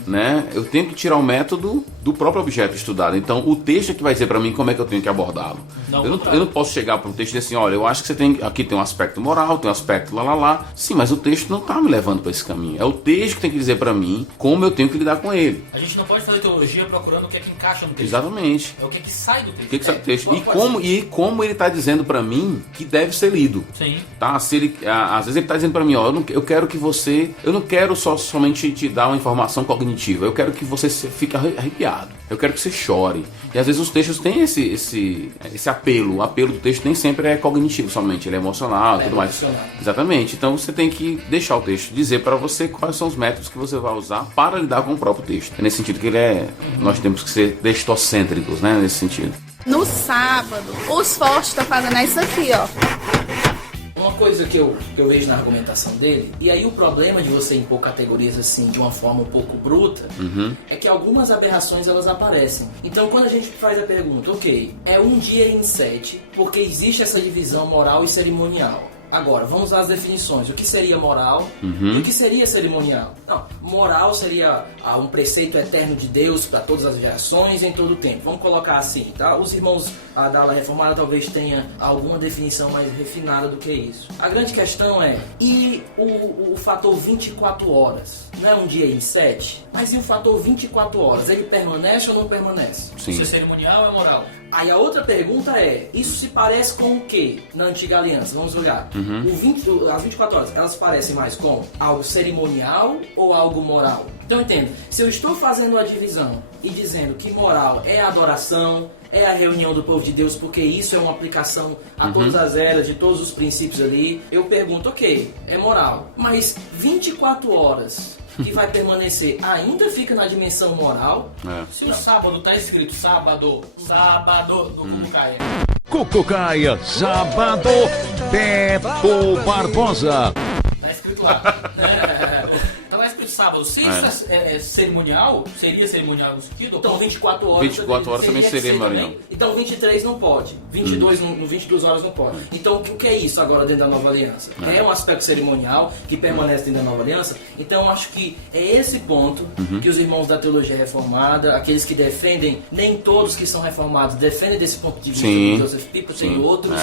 né, eu tenho que tirar o método do próprio objeto estudado. Então, o texto é que vai dizer para mim como é que eu tenho que abordá-lo. Eu não posso chegar para um texto e dizer assim, olha, eu acho que você tem, aqui tem um aspecto moral, tem um aspecto lá. Sim, mas o texto não está me levando para esse caminho. É o texto que tem que dizer para mim como eu tenho que lidar com ele. A gente não pode fazer teologia procurando o que é que encaixa no texto. Exatamente. É o que é que sai do texto. O que sai do texto. E como ele está dizendo para mim que deve ser lido. Sim. Tá? Se ele, às vezes ele está dizendo para mim, ó, eu quero que você... Eu não quero somente te dar uma informação cognitiva. Eu quero que você fique arrepiado. Eu quero que você chore. E às vezes os textos têm esse apelo. O apelo do texto nem sempre é cognitivo somente, ele é emocional e tudo mais. Exatamente. Então você tem que deixar o texto dizer para você quais são os métodos que você vai usar para lidar com o próprio texto. É nesse sentido que nós temos que ser textocêntricos, né? Nesse sentido. No sábado, os fortes estão fazendo isso aqui, ó. Uma coisa que eu vejo na argumentação dele, e aí o problema de você impor categorias assim de uma forma um pouco bruta, é que algumas aberrações elas aparecem. Então quando a gente faz a pergunta, ok, é um dia em 7, porque existe essa divisão moral e cerimonial. Agora, vamos às definições. O que seria moral e o que seria cerimonial? Não, moral seria um preceito eterno de Deus para todas as gerações em todo o tempo. Vamos colocar assim, tá? Os irmãos da ala reformada talvez tenham alguma definição mais refinada do que isso. A grande questão é, e o fator 24 horas? Não é um dia em 7? Mas e o fator 24 horas? Ele permanece ou não permanece? Sim. Se é cerimonial é moral. Aí a outra pergunta é, isso se parece com o quê na Antiga Aliança? Vamos olhar. As 24 horas, elas parecem mais com algo cerimonial ou algo moral? Então entenda, se eu estou fazendo a divisão e dizendo que moral é a adoração, é a reunião do povo de Deus, porque isso é uma aplicação a todas as eras, de todos os princípios ali, eu pergunto, ok, é moral. Mas 24 horas que vai permanecer ainda fica na dimensão moral? Se o sábado tá escrito sábado, no Cucucaia. Cucucaia, sábado, Beto Barbosa. Tá escrito lá. Tá lá escrito sábado. Se isso é cerimonial, seria cerimonial no sentido? Então 24 horas. 24 horas também seria cerimonial. Então 23 não pode. 22 no 22 horas não pode. Então o que é isso agora dentro da Nova Aliança? É um aspecto cerimonial que permanece dentro da Nova Aliança. Então eu acho que é esse ponto que os irmãos da teologia reformada, aqueles que defendem, nem todos que são reformados defendem desse ponto de vista. Sim. Joseph Pieper, tem outros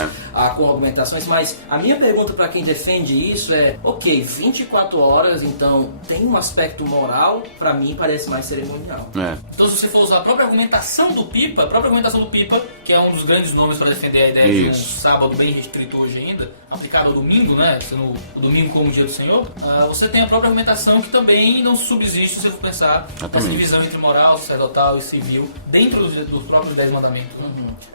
com argumentações, mas a minha pergunta para quem defende isso é, ok, 24 horas, então tem um aspecto moral, para mim parece mais cerimonial. Então se você for usar a própria argumentação do Pipa, que é um dos grandes nomes para defender a ideia de um sábado bem restrito hoje ainda, aplicado ao domingo, né, sendo o domingo como o dia do Senhor, você tem a própria argumentação que também não subsiste se você for pensar nessa divisão entre moral, sacerdotal e civil dentro dos próprios 10 mandamentos.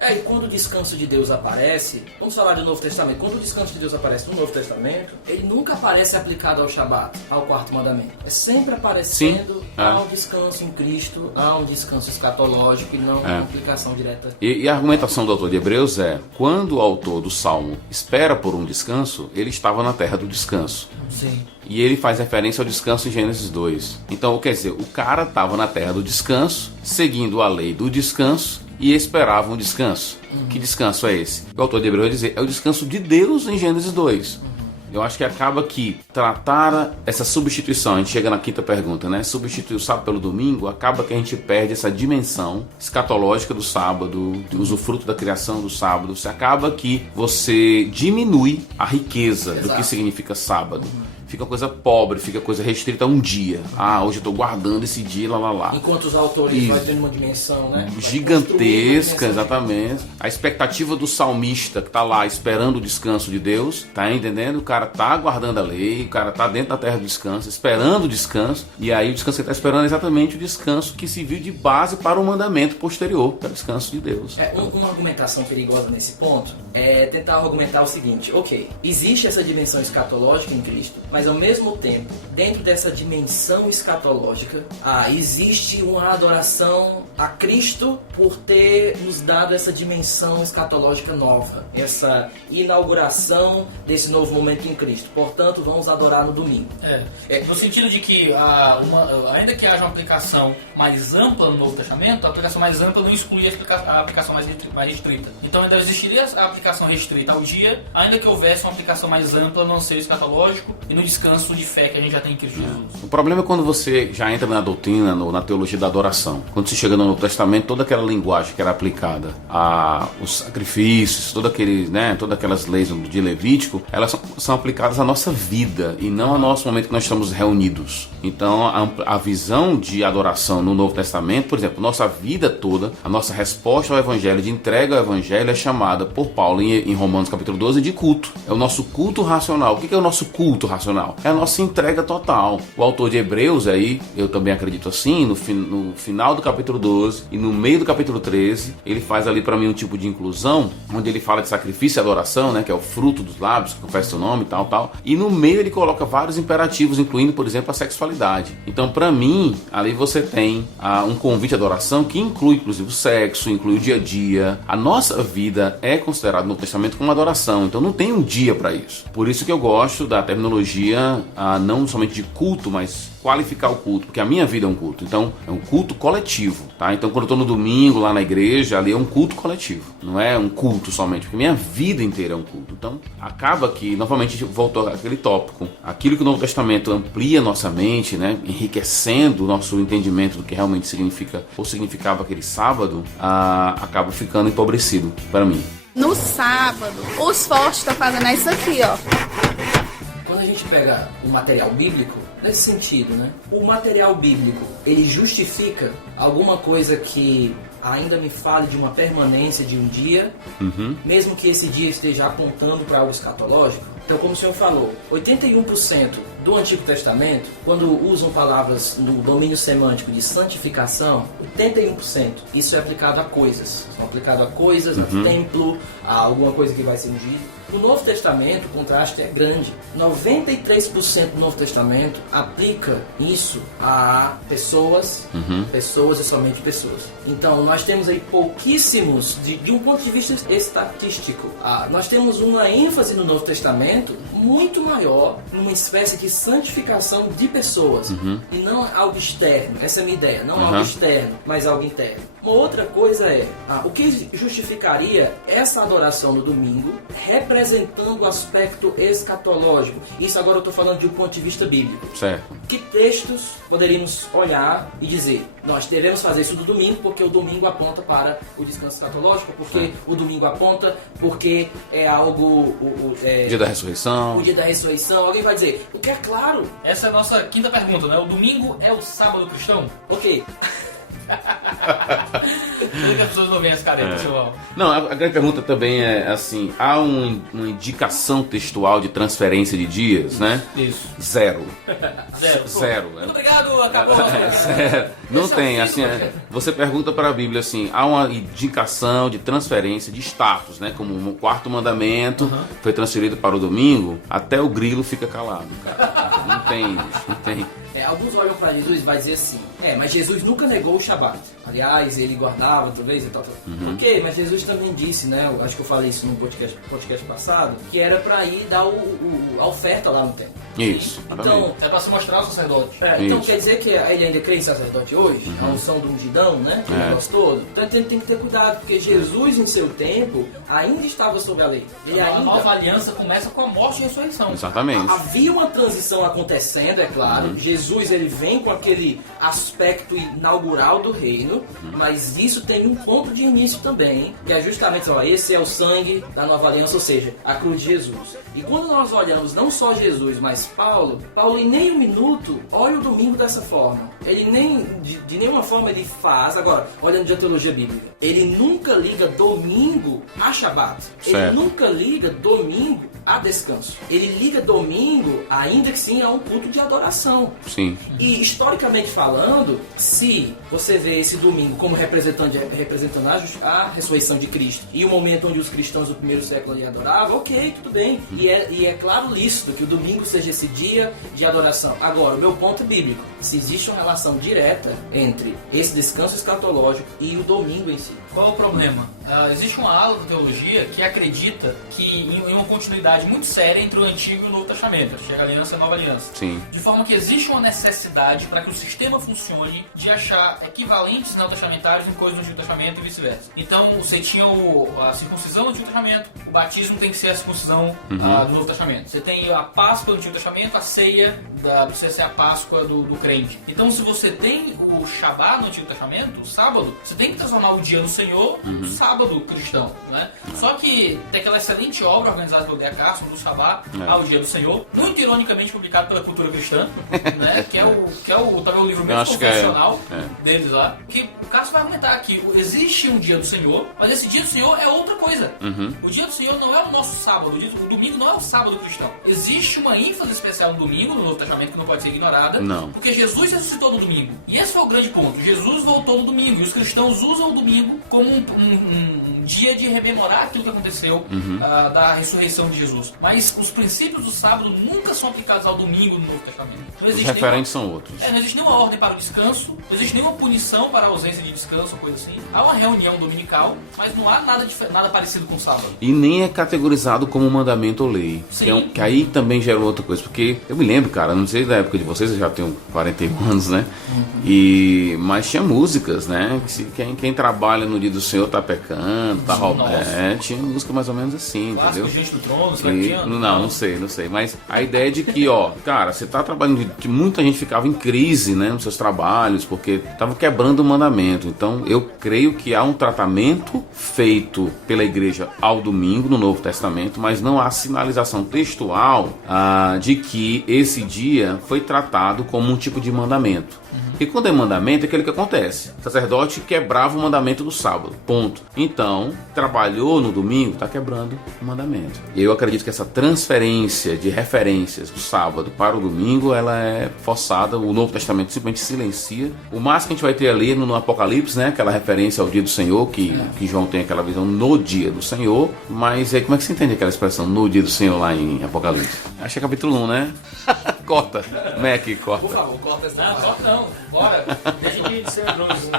E quando o descanso de Deus aparece, vamos falar do Novo Testamento, quando o descanso de Deus aparece no Novo Testamento, ele nunca aparece aplicado ao Shabat, ao quarto mandamento. É sempre aparecendo ao descanso em Cristo, a um descanso escatológico e não uma aplicação direta. E a argumentação do autor de Hebreus é, quando o autor do Salmo espera por um descanso, ele estava na terra do descanso. Sim. E ele faz referência ao descanso em Gênesis 2. Então, quer dizer, o cara estava na terra do descanso, seguindo a lei do descanso, e esperava um descanso. Que descanso é esse? O autor de Hebreus vai dizer, é o descanso de Deus em Gênesis 2. Eu acho que acaba que tratar essa substituição, a gente chega na quinta pergunta, né? Substituir o sábado pelo domingo, acaba que a gente perde essa dimensão escatológica do sábado, de usufruto da criação do sábado. Você acaba que você diminui a riqueza do que significa sábado. Fica coisa pobre, fica coisa restrita a um dia. Hoje eu estou guardando esse dia, lá. Enquanto os autores vão tendo uma dimensão, né? Gigantesca, exatamente. A expectativa do salmista que está lá esperando o descanso de Deus, tá entendendo? O cara tá guardando a lei, o cara tá dentro da terra do descanso, esperando o descanso, e aí o descanso que ele está esperando é exatamente o descanso que serviu de base para o mandamento posterior, que é o descanso de Deus. Uma argumentação perigosa nesse ponto é tentar argumentar o seguinte, ok, existe essa dimensão escatológica em Cristo, mas ao mesmo tempo, dentro dessa dimensão escatológica, existe uma adoração a Cristo por ter nos dado essa dimensão escatológica nova, essa inauguração desse novo momento em Cristo. Portanto, vamos adorar no domingo. No sentido de que, ainda que haja uma aplicação mais ampla no Novo Testamento, a aplicação mais ampla não exclui a aplicação mais restrita. Então ainda existiria a aplicação restrita ao dia, ainda que houvesse uma aplicação mais ampla no anseio escatológico e no descanso de fé que a gente já tem em Cristo Jesus. O problema é quando você já entra na doutrina, na teologia da adoração. Quando você chega no Novo Testamento, toda aquela linguagem que era aplicada aos sacrifícios, todas aquelas leis de Levítico, elas são aplicadas à nossa vida e não ao nosso momento que nós estamos reunidos. Então, a visão de adoração no Novo Testamento, por exemplo, nossa vida toda, a nossa resposta ao Evangelho, de entrega ao Evangelho, é chamada por Paulo em Romanos capítulo 12 de culto. É o nosso culto racional. O que é o nosso culto racional? É a nossa entrega total. O autor de Hebreus, aí, eu também acredito assim, no final do capítulo 12 e no meio do capítulo 13, ele faz ali para mim um tipo de inclusão, onde ele fala de sacrifício e adoração, né, que é o fruto dos lábios, que confessa o nome e tal. E no meio ele coloca vários imperativos, incluindo, por exemplo, a sexualidade. Então, para mim, ali você tem um convite à adoração que inclui, inclusive, o sexo, inclui o dia a dia. A nossa vida é considerada no Testamento como adoração, então não tem um dia para isso. Por isso que eu gosto da terminologia não somente de culto, mas qualificar o culto, porque a minha vida é um culto, então é um culto coletivo, tá? Então quando eu estou no domingo lá na igreja, ali é um culto coletivo, não é um culto somente, porque minha vida inteira é um culto. Então acaba que, novamente, voltou àquele tópico, aquilo que o Novo Testamento amplia nossa mente, né, enriquecendo o nosso entendimento do que realmente significa ou significava aquele sábado, acaba ficando empobrecido para mim. No sábado, os fortes estão fazendo isso aqui, ó. Quando a gente pega o material bíblico, nesse sentido, né? O material bíblico, ele justifica alguma coisa que ainda me fale de uma permanência de um dia, mesmo que esse dia esteja apontando para algo escatológico. Então, como o senhor falou, 81% do Antigo Testamento, quando usam palavras no domínio semântico de santificação, 81% isso é aplicado a coisas. São aplicado a coisas, a templo, a alguma coisa que vai ser ungido. No Novo Testamento, o contraste é grande. 93% do Novo Testamento aplica isso a pessoas, pessoas e somente pessoas. Então, nós temos aí pouquíssimos, de um ponto de vista estatístico, nós temos uma ênfase no Novo Testamento muito maior numa espécie de santificação de pessoas, e não algo externo. Essa é a minha ideia, não algo externo, mas algo interno. Uma outra coisa é, o que justificaria essa adoração no domingo, representando o aspecto escatológico. Isso agora eu estou falando de um ponto de vista bíblico. Certo. Que textos poderíamos olhar e dizer, nós devemos fazer isso no domingo, porque o domingo aponta para o descanso escatológico, porque o domingo aponta, porque é algo... Dia da ressurreição. O dia da ressurreição. Alguém vai dizer, o que é claro. Essa é a nossa quinta pergunta, né? O domingo é o sábado cristão? Ok. Por que as pessoas não veem as caretas, Silvão? Não, a grande pergunta também é assim, há uma indicação textual de transferência de dias, né? Isso. Zero. Zero. Muito obrigado, acabou. Zero. Não tem, assim, você pergunta para a Bíblia assim, há uma indicação de transferência de status, né? Como o quarto mandamento foi transferido para o domingo, até o grilo fica calado, cara. Não tem isso, não tem. Alguns olham para Jesus e vai dizer assim, mas Jesus nunca negou o Shabat. Aliás, ele guardava talvez e tal. Ok, mas Jesus também disse, né? Eu acho que eu falei isso no podcast passado, que era para ir dar a oferta lá no templo. Isso. Então, é para se mostrar ao sacerdote. Então quer dizer que ele ainda crê em sacerdote hoje? A unção do ungidão, né? Que negócio todo. Então tem que ter cuidado, porque Jesus em seu tempo ainda estava sob a lei. A nova aliança começa com a morte e a ressurreição. Exatamente. Havia uma transição acontecendo, é claro. Jesus ele vem com aquele aspecto inaugural do reino, mas isso tem um ponto de início também, que é justamente, esse é o sangue da nova aliança, ou seja, a cruz de Jesus. E quando nós olhamos não só Jesus, mas Paulo em nenhum minuto olha o domingo dessa forma. Ele nem, de nenhuma forma ele faz, agora, olhando de teologia bíblica, ele nunca liga domingo a Shabat. Ele nunca liga domingo a descanso. Ele liga domingo, ainda que sim, a um culto de adoração. Sim. E historicamente falando, se você vê esse domingo como representando a ressurreição de Cristo e o momento onde os cristãos do primeiro século ali adoravam, ok, tudo bem. E é claro lícito que o domingo seja esse dia de adoração. Agora, o meu ponto bíblico, se existe uma relação direta entre esse descanso escatológico e o domingo em si. Qual é o problema? Existe uma ala da teologia que acredita que em uma continuidade muito séria entre o Antigo e o Novo Testamento, a Antiga Aliança e a Nova Aliança. Sim. De forma que existe uma necessidade para que o sistema funcione de achar equivalentes neotestamentários em coisas do Antigo Testamento e vice-versa. Então, você tinha a circuncisão do Antigo Testamento, o batismo tem que ser a circuncisão do Novo Testamento. Você tem a Páscoa do Antigo Testamento, a ceia precisa ser a Páscoa do crente. Então, se você tem o Shabat no Antigo Testamento, o sábado, você tem que transformar o dia do Senhor no sábado cristão, né? Só que tem aquela excelente obra organizada pelo D.A. Carson, do Shabat ao dia do Senhor, muito ironicamente publicado pela Cultura Cristã, né? que é também o livro menos confessional deles lá, que o Carson vai argumentar que existe um dia do Senhor, mas esse dia do Senhor é outra coisa. O dia do Senhor não é o nosso sábado, o domingo não é o sábado cristão. Existe uma ênfase especial no domingo, no Novo Testamento, que não pode ser ignorada, porque Jesus ressuscitou no domingo. E esse foi o grande ponto. Jesus voltou no domingo, e os cristãos usam o domingo como um dia de rememorar aquilo que aconteceu da ressurreição de Jesus. Mas os princípios do sábado nunca são aplicados ao domingo no Novo Testamento. Os referentes são outros. Não existe nenhuma ordem para o descanso, não existe nenhuma punição para a ausência de descanso, ou coisa assim. Há uma reunião dominical, mas não há nada parecido com o sábado. E nem é categorizado como mandamento ou lei. Que aí também gera outra coisa. Porque eu me lembro, cara, não sei da época de vocês, eu já tenho 41 anos, né? Mas tinha músicas, né? Quem trabalha no dia do Senhor tá pecando. Brincando, tá roubando. Tinha música mais ou menos assim, Clássico, entendeu? Gente do Trono, Slaviano. Não sei. Mas a ideia é de que, ó, cara, você tá trabalhando, muita gente ficava em crise, né, nos seus trabalhos, porque tava quebrando o mandamento. Então, eu creio que há um tratamento feito pela igreja ao domingo, no Novo Testamento, mas não há sinalização textual de que esse dia foi tratado como um tipo de mandamento. E quando é mandamento, é aquilo que acontece. O sacerdote quebrava o mandamento do sábado. Ponto. Então, trabalhou no domingo, está quebrando o mandamento. E eu acredito que essa transferência de referências do sábado para o domingo, ela é forçada. O Novo Testamento simplesmente silencia. O máximo que a gente vai ter ali no Apocalipse, né? Aquela referência ao dia do Senhor, que João tem aquela visão no dia do Senhor. Mas aí, como é que você entende aquela expressão no dia do Senhor lá em Apocalipse? Acho que é capítulo 1, né? Corta. Mac, corta. Por favor, corta essa. Não, corta não. Bora. Deixa de ser grosso.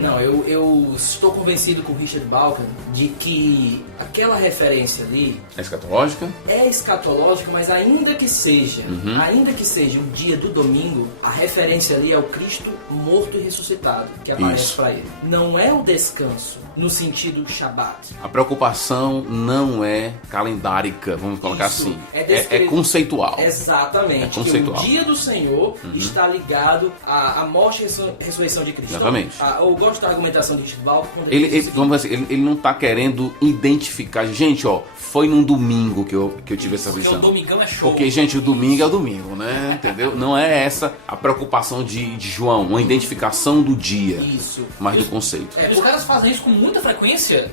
Não, eu estou convencido com o Richard Balkan de que aquela referência ali É escatológica? é escatológica, mas ainda que seja um dia do domingo, a referência ali é o Cristo morto e ressuscitado que aparece Isso. para ele. Não é o descanso no sentido Shabat. A preocupação não é calendárica, vamos colocar Isso. assim. É É conceitual. Exatamente. É conceitual. Que o dia do Senhor está ligado à morte e ressurreição de Cristo. Exatamente. Então, eu gosto da argumentação de Richard Balkan quando Ele, diz o seguinte, vamos dizer assim, ele não está querendo identificar. Gente, ó, foi num domingo que eu tive essa Porque visão. o domingão é show. Porque, gente, o domingo é o domingo, né? Entendeu? Não é essa a preocupação de João, uma identificação do dia, Isso. mas do conceito. Os caras fazem isso com muita frequência.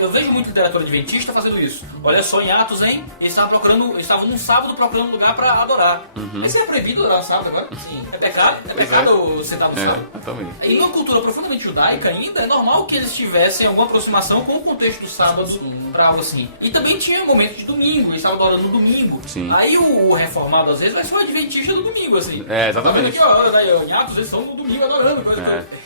Eu vejo muita literatura adventista fazendo isso. Olha só, em Atos, hein? Eles estavam num sábado procurando lugar pra adorar. Esse é proibido adorar no sábado agora? Sim. É pecado? É pecado sentar no sábado? Exatamente. Em uma cultura profundamente judaica ainda, é normal que eles tivessem alguma aproximação com o contexto do sábado pra algo assim. E também tinha momento de domingo, eles estavam adorando no domingo. Sim. Aí o reformado, às vezes, vai ser um adventista do domingo, assim. Exatamente. Aqui, ó, em Atos, eles estão no domingo adorando.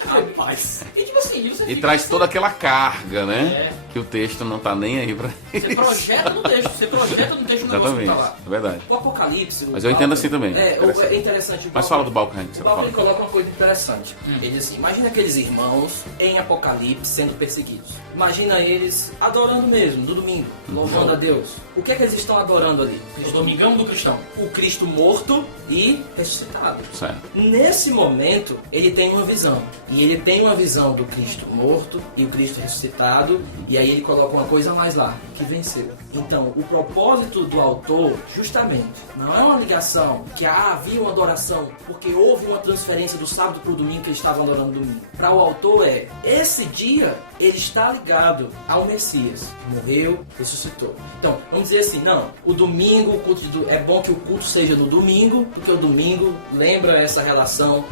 Rapaz. E tipo assim, você E fica traz assim, toda aquela carga, né? É. Que o texto não tá nem aí pra isso. Você projeta no texto, um negócio Exatamente, que tá lá. é verdade. O Apocalipse... Mas eu entendo assim também. É Interessante. interessante. Mas fala do Balkan, que você O tá Balkan falando. coloca uma coisa interessante. Ele diz assim, imagina aqueles irmãos em Apocalipse sendo perseguidos. Imagina eles adorando mesmo, no domingo, louvando a Deus. O que é que eles estão adorando ali? O domingão do cristão. O Cristo morto e ressuscitado. Certo. Nesse momento, ele tem uma visão. E ele tem uma visão do Cristo morto e o Cristo ressuscitado. E aí ele coloca uma coisa a mais lá, que venceu. Então, o propósito do autor, justamente, não é uma ligação que havia uma adoração, porque houve uma transferência do sábado para o domingo que eles estavam adorando no domingo. Para o autor esse dia, ele está ligado ao Messias. Morreu, ressuscitou. Então, vamos dizer assim, não, o domingo, o culto é bom que o culto seja no domingo, porque o domingo lembra essa relação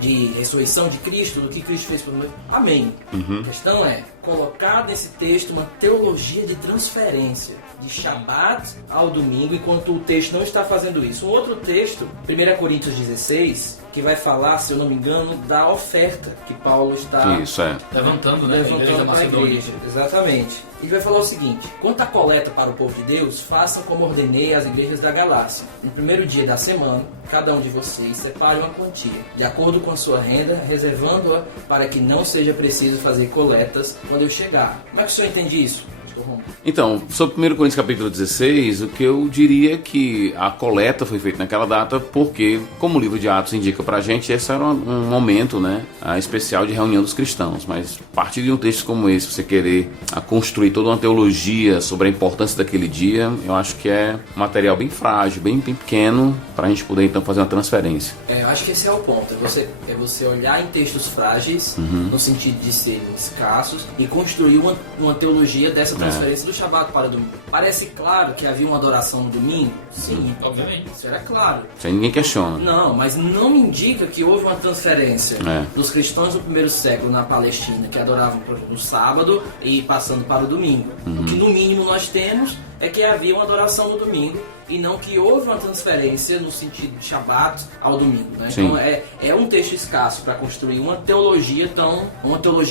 de ressurreição de Cristo, do que Cristo fez por nós. Amém. A questão é colocar nesse texto uma teologia de transferência de Shabat ao domingo, enquanto o texto não está fazendo isso. Um outro texto, 1 Coríntios 16, que vai falar, se eu não me engano, da oferta que Paulo está Isso, é. Levantando, né? A igreja da levantando para a Macedônia. igreja. Exatamente. Ele vai falar o seguinte: quanto à coleta para o povo de Deus, façam como ordenei às igrejas da Galácia. No primeiro dia da semana, cada um de vocês separe uma quantia, de acordo com a sua renda, reservando-a para que não seja preciso fazer coletas quando eu chegar. Como é que o senhor entende isso? Então, sobre 1 Coríntios capítulo 16, o que eu diria é que a coleta foi feita naquela data porque, como o livro de Atos indica pra gente, esse era um momento, né, especial de reunião dos cristãos. Mas a partir de um texto como esse, você querer construir toda uma teologia sobre a importância daquele dia, eu acho que é um material bem frágil, bem pequeno, pra gente poder então fazer uma transferência. Eu acho que esse é o ponto. É você olhar em textos frágeis, no sentido de serem escassos, e construir uma teologia dessa transferência do Shabat para o domingo. Parece claro que havia uma adoração no domingo? Sim, obviamente. Isso era claro. Isso aí ninguém questiona. Não, mas não indica que houve uma transferência dos cristãos do primeiro século na Palestina, que adoravam no sábado e passando para o domingo. O que no mínimo nós temos é que havia uma adoração no domingo e não que houve uma transferência no sentido de Shabat ao domingo. Né? Então é um texto escasso para construir uma teologia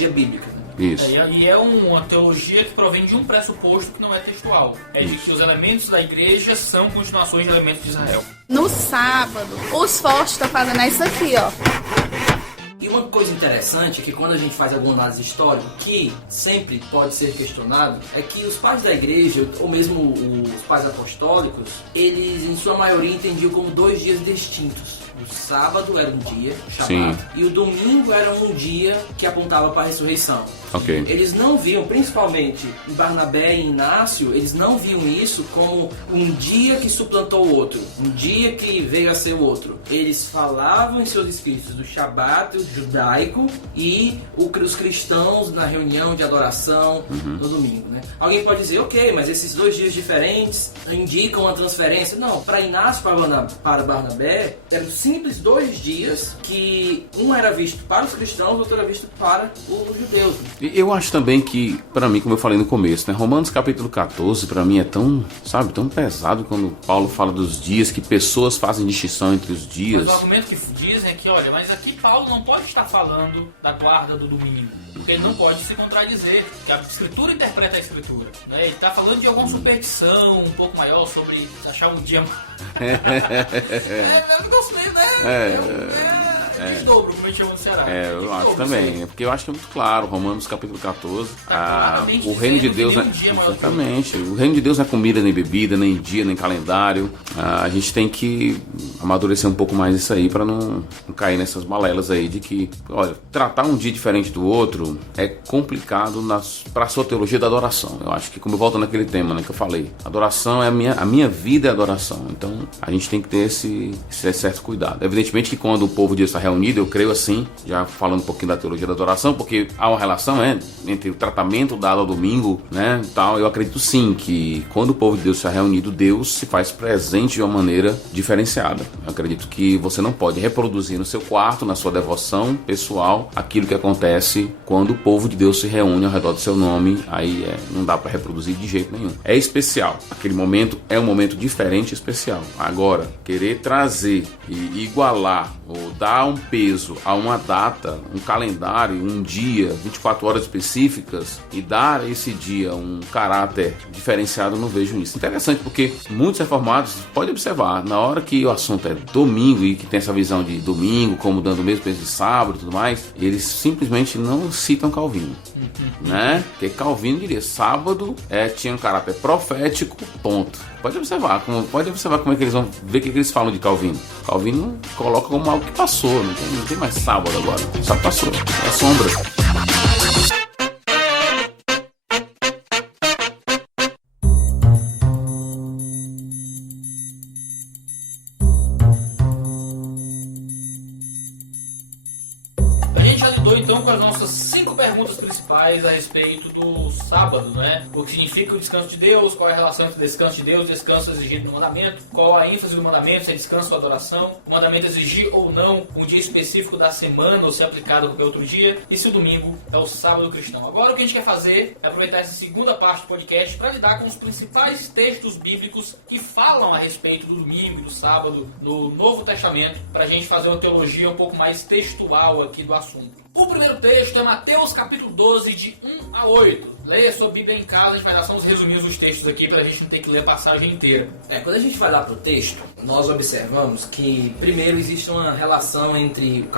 bíblica. Né? Isso. E é uma teologia que provém de um pressuposto que não é textual. É de que os elementos da igreja são continuações de elementos de Israel. No sábado, os fortes estão fazendo isso aqui, ó. E uma coisa interessante é que quando a gente faz alguma análise histórica, que sempre pode ser questionado, é que os pais da igreja, ou mesmo os pais apostólicos, eles em sua maioria entendiam como 2 dias distintos. O sábado era um dia, Shabat, e o domingo era um dia que apontava para a ressurreição. Ok. Eles não viam, principalmente em Barnabé e Inácio, eles não viam isso como um dia que suplantou o outro, um dia que veio a ser o outro. Eles falavam em seus escritos do Shabat, o judaico, e os cristãos na reunião de adoração no domingo, né? Alguém pode dizer, ok, mas esses 2 dias diferentes indicam a transferência. Não, para Inácio e para Barnabé, eram simples 2 dias que um era visto para os cristãos, o outro era visto para os judeus. Eu acho também que, para mim, como eu falei no começo, né, Romanos capítulo 14, para mim é tão, sabe, tão pesado quando Paulo fala dos dias, que pessoas fazem distinção entre os dias. Mas o argumento que dizem é que, olha, mas aqui Paulo não pode estar falando da guarda do domingo, porque ele não pode se contradizer, porque a Escritura interpreta a Escritura, né? Ele está falando de alguma superstição um pouco maior sobre achar um dia... desdobro, como a gente chama no Ceará. Eu acho também, porque eu acho que é muito claro, Romanos capítulo 14, o reino de Deus, exatamente, o reino de Deus não é comida nem bebida, nem dia, nem calendário. A gente tem que amadurecer um pouco mais isso aí para não cair nessas balelas aí de que, olha, tratar um dia diferente do outro é complicado para a sua teologia da adoração. Eu acho que, como eu volto naquele tema, né, que eu falei, adoração é a minha vida é adoração, então a gente tem que ter esse certo cuidado. Evidentemente que quando o povo de Deus está reunido, eu creio assim, já falando um pouquinho da teologia da adoração, porque há uma relação entre o tratamento dado ao domingo, né, tal. Eu acredito sim que quando o povo de Deus está reunido, Deus se faz presente de uma maneira diferenciada. Eu acredito que você não pode reproduzir no seu quarto, na sua devoção pessoal, aquilo que acontece quando o povo de Deus se reúne ao redor do seu nome. Aí não dá para reproduzir de jeito nenhum. É especial. Aquele momento é um momento diferente e especial. Agora, querer trazer e igualar ou dar um peso a uma data, um calendário, um dia, 24 horas específicas e dar a esse dia um caráter diferenciado, eu não vejo isso. Interessante porque muitos reformados, pode observar, na hora que o assunto é domingo e que tem essa visão de domingo como dando o mesmo peso de sábado e tudo mais, eles simplesmente não citam Calvino, né? Porque Calvino diria, sábado tinha um caráter profético, ponto. Pode observar como é que eles vão ver o que eles falam de Calvino. Calvino coloca como algo que passou, não tem mais sábado agora, só passou, é sombra. Então, com as nossas 5 perguntas principais a respeito do sábado, né? O que significa o descanso de Deus, qual é a relação entre o descanso de Deus e o descanso exigido no mandamento, qual a ênfase do mandamento, se é descanso ou adoração, o mandamento exigir ou não um dia específico da semana ou se é aplicado a qualquer outro dia, e se o domingo é o sábado cristão. Agora o que a gente quer fazer é aproveitar essa segunda parte do podcast para lidar com os principais textos bíblicos que falam a respeito do domingo e do sábado no Novo Testamento, para a gente fazer uma teologia um pouco mais textual aqui do assunto. O primeiro texto é Mateus capítulo 12, de 1 a 8. Leia sua Bíblia em casa, a gente vai dar só uns resuminhos dos textos aqui pra gente não ter que ler a passagem inteira. Quando a gente vai lá pro texto, nós observamos que primeiro existe uma relação entre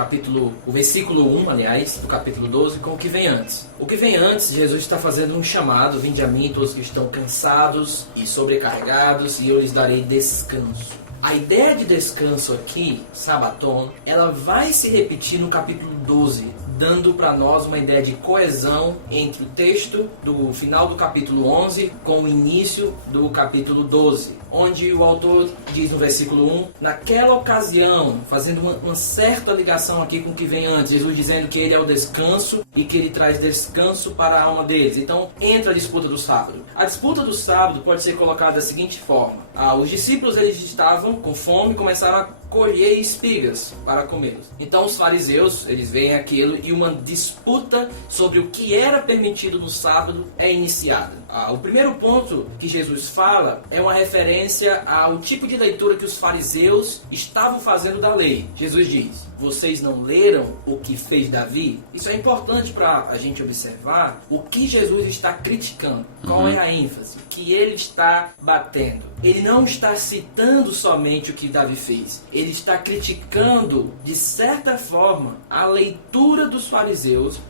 o versículo 1, aliás, do capítulo 12, com o que vem antes. O que vem antes, Jesus está fazendo um chamado, vinde a mim todos que estão cansados e sobrecarregados, e eu lhes darei descanso. A ideia de descanso aqui, sabaton, ela vai se repetir no capítulo 12, dando para nós uma ideia de coesão entre o texto do final do capítulo 11 com o início do capítulo 12, onde o autor diz no versículo 1, naquela ocasião, fazendo uma certa ligação aqui com o que vem antes, Jesus dizendo que ele é o descanso e que ele traz descanso para a alma deles. Então entra a disputa do sábado. A disputa do sábado pode ser colocada da seguinte forma: os discípulos eles estavam com fome e começaram a colher espigas para comê-los. Então os fariseus, eles veem aquilo e uma disputa sobre o que era permitido no sábado é iniciada. O primeiro ponto que Jesus fala é uma referência ao tipo de leitura que os fariseus estavam fazendo da lei. Jesus diz: vocês não leram o que fez Davi? Isso é importante para a gente observar o que Jesus está criticando. Qual é a ênfase que ele está batendo? Ele não está citando somente o que Davi fez. ele está criticando, de certa forma, a leitura dos fariseus,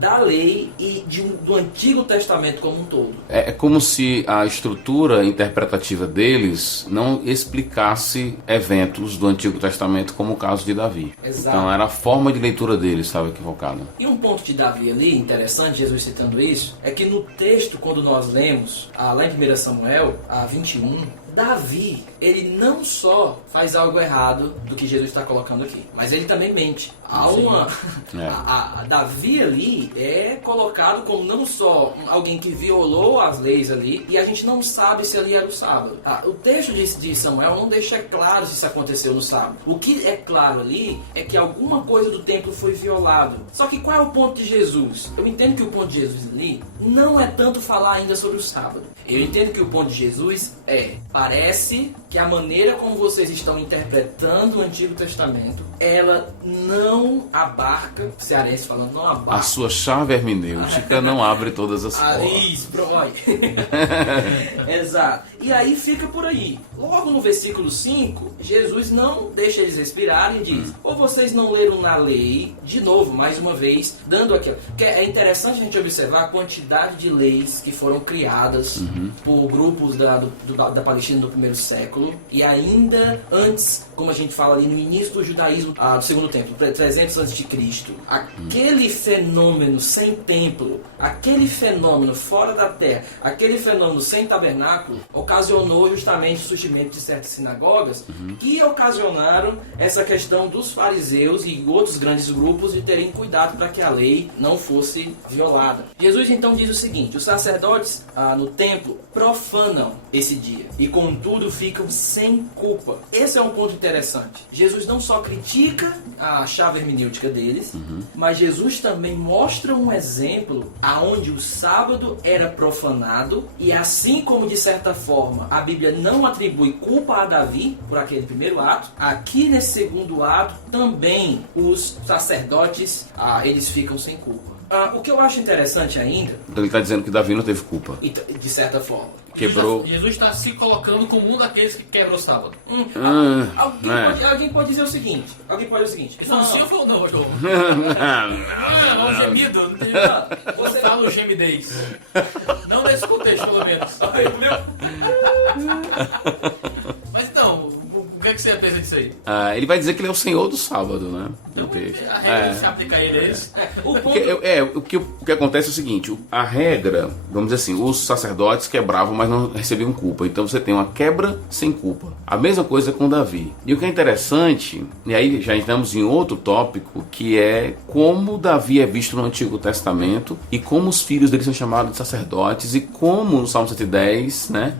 da lei e do Antigo Testamento como um todo. É como se a estrutura interpretativa deles não explicasse eventos do Antigo Testamento, como o caso de Davi. Exato. Então era a forma de leitura deles estava equivocada. E um ponto de Davi ali, interessante, Jesus citando isso, é que no texto, quando nós lemos, lá em 1 Samuel 21, Davi, ele não só faz algo errado do que Jesus está colocando aqui, mas ele também mente. Davi ali é colocado como não só alguém que violou as leis ali, e a gente não sabe se ali era o sábado. O texto de Samuel não deixa claro se isso aconteceu no sábado. O que é claro ali é que alguma coisa do templo foi violado. Só que qual é o ponto de Jesus? Eu entendo que o ponto de Jesus ali não é tanto falar ainda sobre o sábado. Eu entendo que o ponto de Jesus parece que a maneira como vocês estão interpretando o Antigo Testamento, ela não abarca, cearense falando, não abarca. A sua chave hermenêutica não abre todas as portas. Exato. E aí fica por aí. Logo no versículo 5, Jesus não deixa eles respirarem e diz: ou vocês não leram na lei, de novo, mais uma vez, dando aquilo. Porque é interessante a gente observar a quantidade de leis que foram criadas por grupos da Palestina do primeiro século, e ainda antes, como a gente fala ali no início do judaísmo do segundo templo, 300 a.C., aquele fenômeno sem templo, aquele fenômeno fora da terra, aquele fenômeno sem tabernáculo, ocasionou justamente o surgimento de certas sinagogas que ocasionaram essa questão dos fariseus e outros grandes grupos de terem cuidado para que a lei não fosse violada. Jesus então diz o seguinte: os sacerdotes no templo profanam esse dia e contudo ficam sem culpa. Esse é um ponto interessante. Jesus não só critica a chave hermenêutica deles, mas Jesus também mostra um exemplo aonde o sábado era profanado, e assim como de certa forma a Bíblia não atribui culpa a Davi por aquele primeiro ato, aqui nesse segundo ato também os sacerdotes eles ficam sem culpa. O que eu acho interessante ainda... Então ele está dizendo que Davi não teve culpa. De certa forma. Quebrou. Jesus está se colocando como um daqueles que quebra o sábado. Alguém pode dizer o seguinte. Isso é um sim ou não, João? É um gemido. Você fala o gemidez. Não nesse contexto, pelo menos. Mas então, o que é que você pensa disso aí? Ele vai dizer que ele é o senhor do sábado, né? Então, a regra se aplica a ele, é isso? O que acontece é o seguinte: a regra, vamos dizer assim, os sacerdotes quebravam, mas não recebiam culpa. Então você tem uma quebra sem culpa. A mesma coisa com Davi. E o que é interessante, e aí já entramos em outro tópico, que é como Davi é visto no Antigo Testamento e como os filhos dele são chamados de sacerdotes, e como no Salmo 110, né?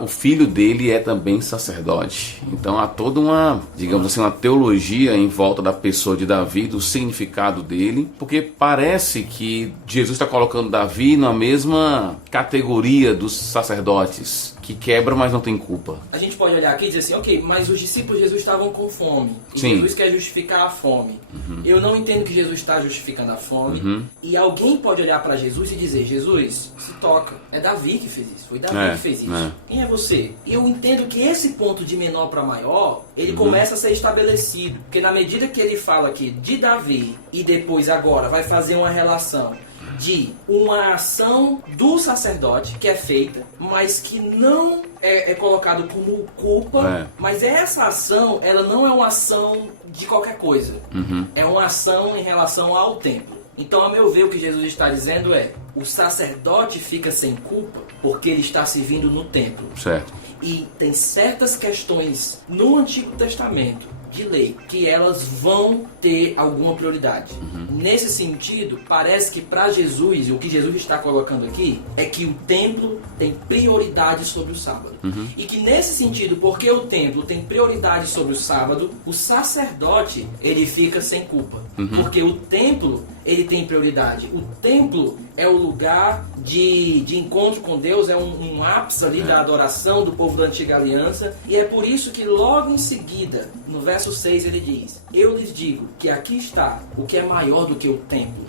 O filho dele é também sacerdote. Então há toda uma, digamos assim, uma teologia em volta da pessoa de Davi, do significado dele, porque parece que Jesus está colocando Davi na mesma categoria dos sacerdotes, que quebra, mas não tem culpa. A gente pode olhar aqui e dizer assim: ok, mas os discípulos de Jesus estavam com fome, e Sim. Jesus quer justificar a fome. Eu não entendo que Jesus está justificando a fome, e alguém pode olhar para Jesus e dizer: Jesus, se toca, é Davi que fez isso, foi Davi que fez isso. Quem é você? E eu entendo que esse ponto de menor para maior, ele começa a ser estabelecido, porque na medida que ele fala aqui de Davi, e depois agora vai fazer uma relação de uma ação do sacerdote que é feita, mas que não é colocado como culpa, mas essa ação, ela não é uma ação de qualquer coisa, é uma ação em relação ao templo. Então, a meu ver, o que Jesus está dizendo é: o sacerdote fica sem culpa porque ele está servindo no templo. Certo. E tem certas questões no Antigo Testamento de lei que elas vão ter alguma prioridade. Nesse sentido, parece que para Jesus, e o que Jesus está colocando aqui, é que o templo tem prioridade sobre o sábado. E que nesse sentido, porque o templo tem prioridade sobre o sábado, o sacerdote, ele fica sem culpa. Porque o templo, ele tem prioridade. O templo é o lugar de encontro com Deus, é um ápice ali da adoração do povo da Antiga Aliança, e é por isso que logo em seguida, no verso 6, ele diz: eu lhes digo que aqui está o que é maior do que o templo.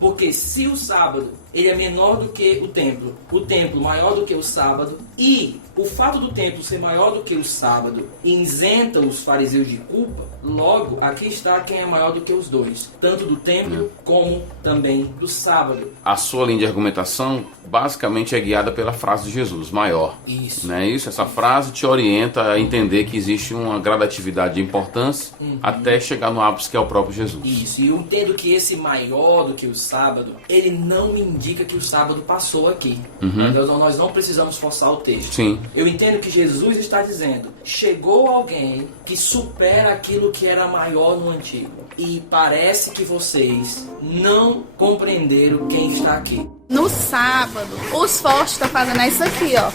Porque se o sábado ele é menor do que o templo maior do que o sábado, e o fato do templo ser maior do que o sábado isenta os fariseus de culpa. Logo, aqui está quem é maior do que os dois, tanto do templo como também do sábado. A sua linha de argumentação basicamente é guiada pela frase de Jesus, maior. Isso. Não é isso? Essa frase te orienta a entender que existe uma gradatividade de importância até chegar no ápice que é o próprio Jesus. Isso, e eu entendo que esse maior do que o sábado, ele não indica que o sábado passou aqui. Nós não precisamos forçar o texto. Sim. Eu entendo que Jesus está dizendo, chegou alguém que supera aquilo que era maior no antigo. E parece que vocês não compreenderam quem está aqui. No sábado, os fortes estão fazendo isso aqui, ó.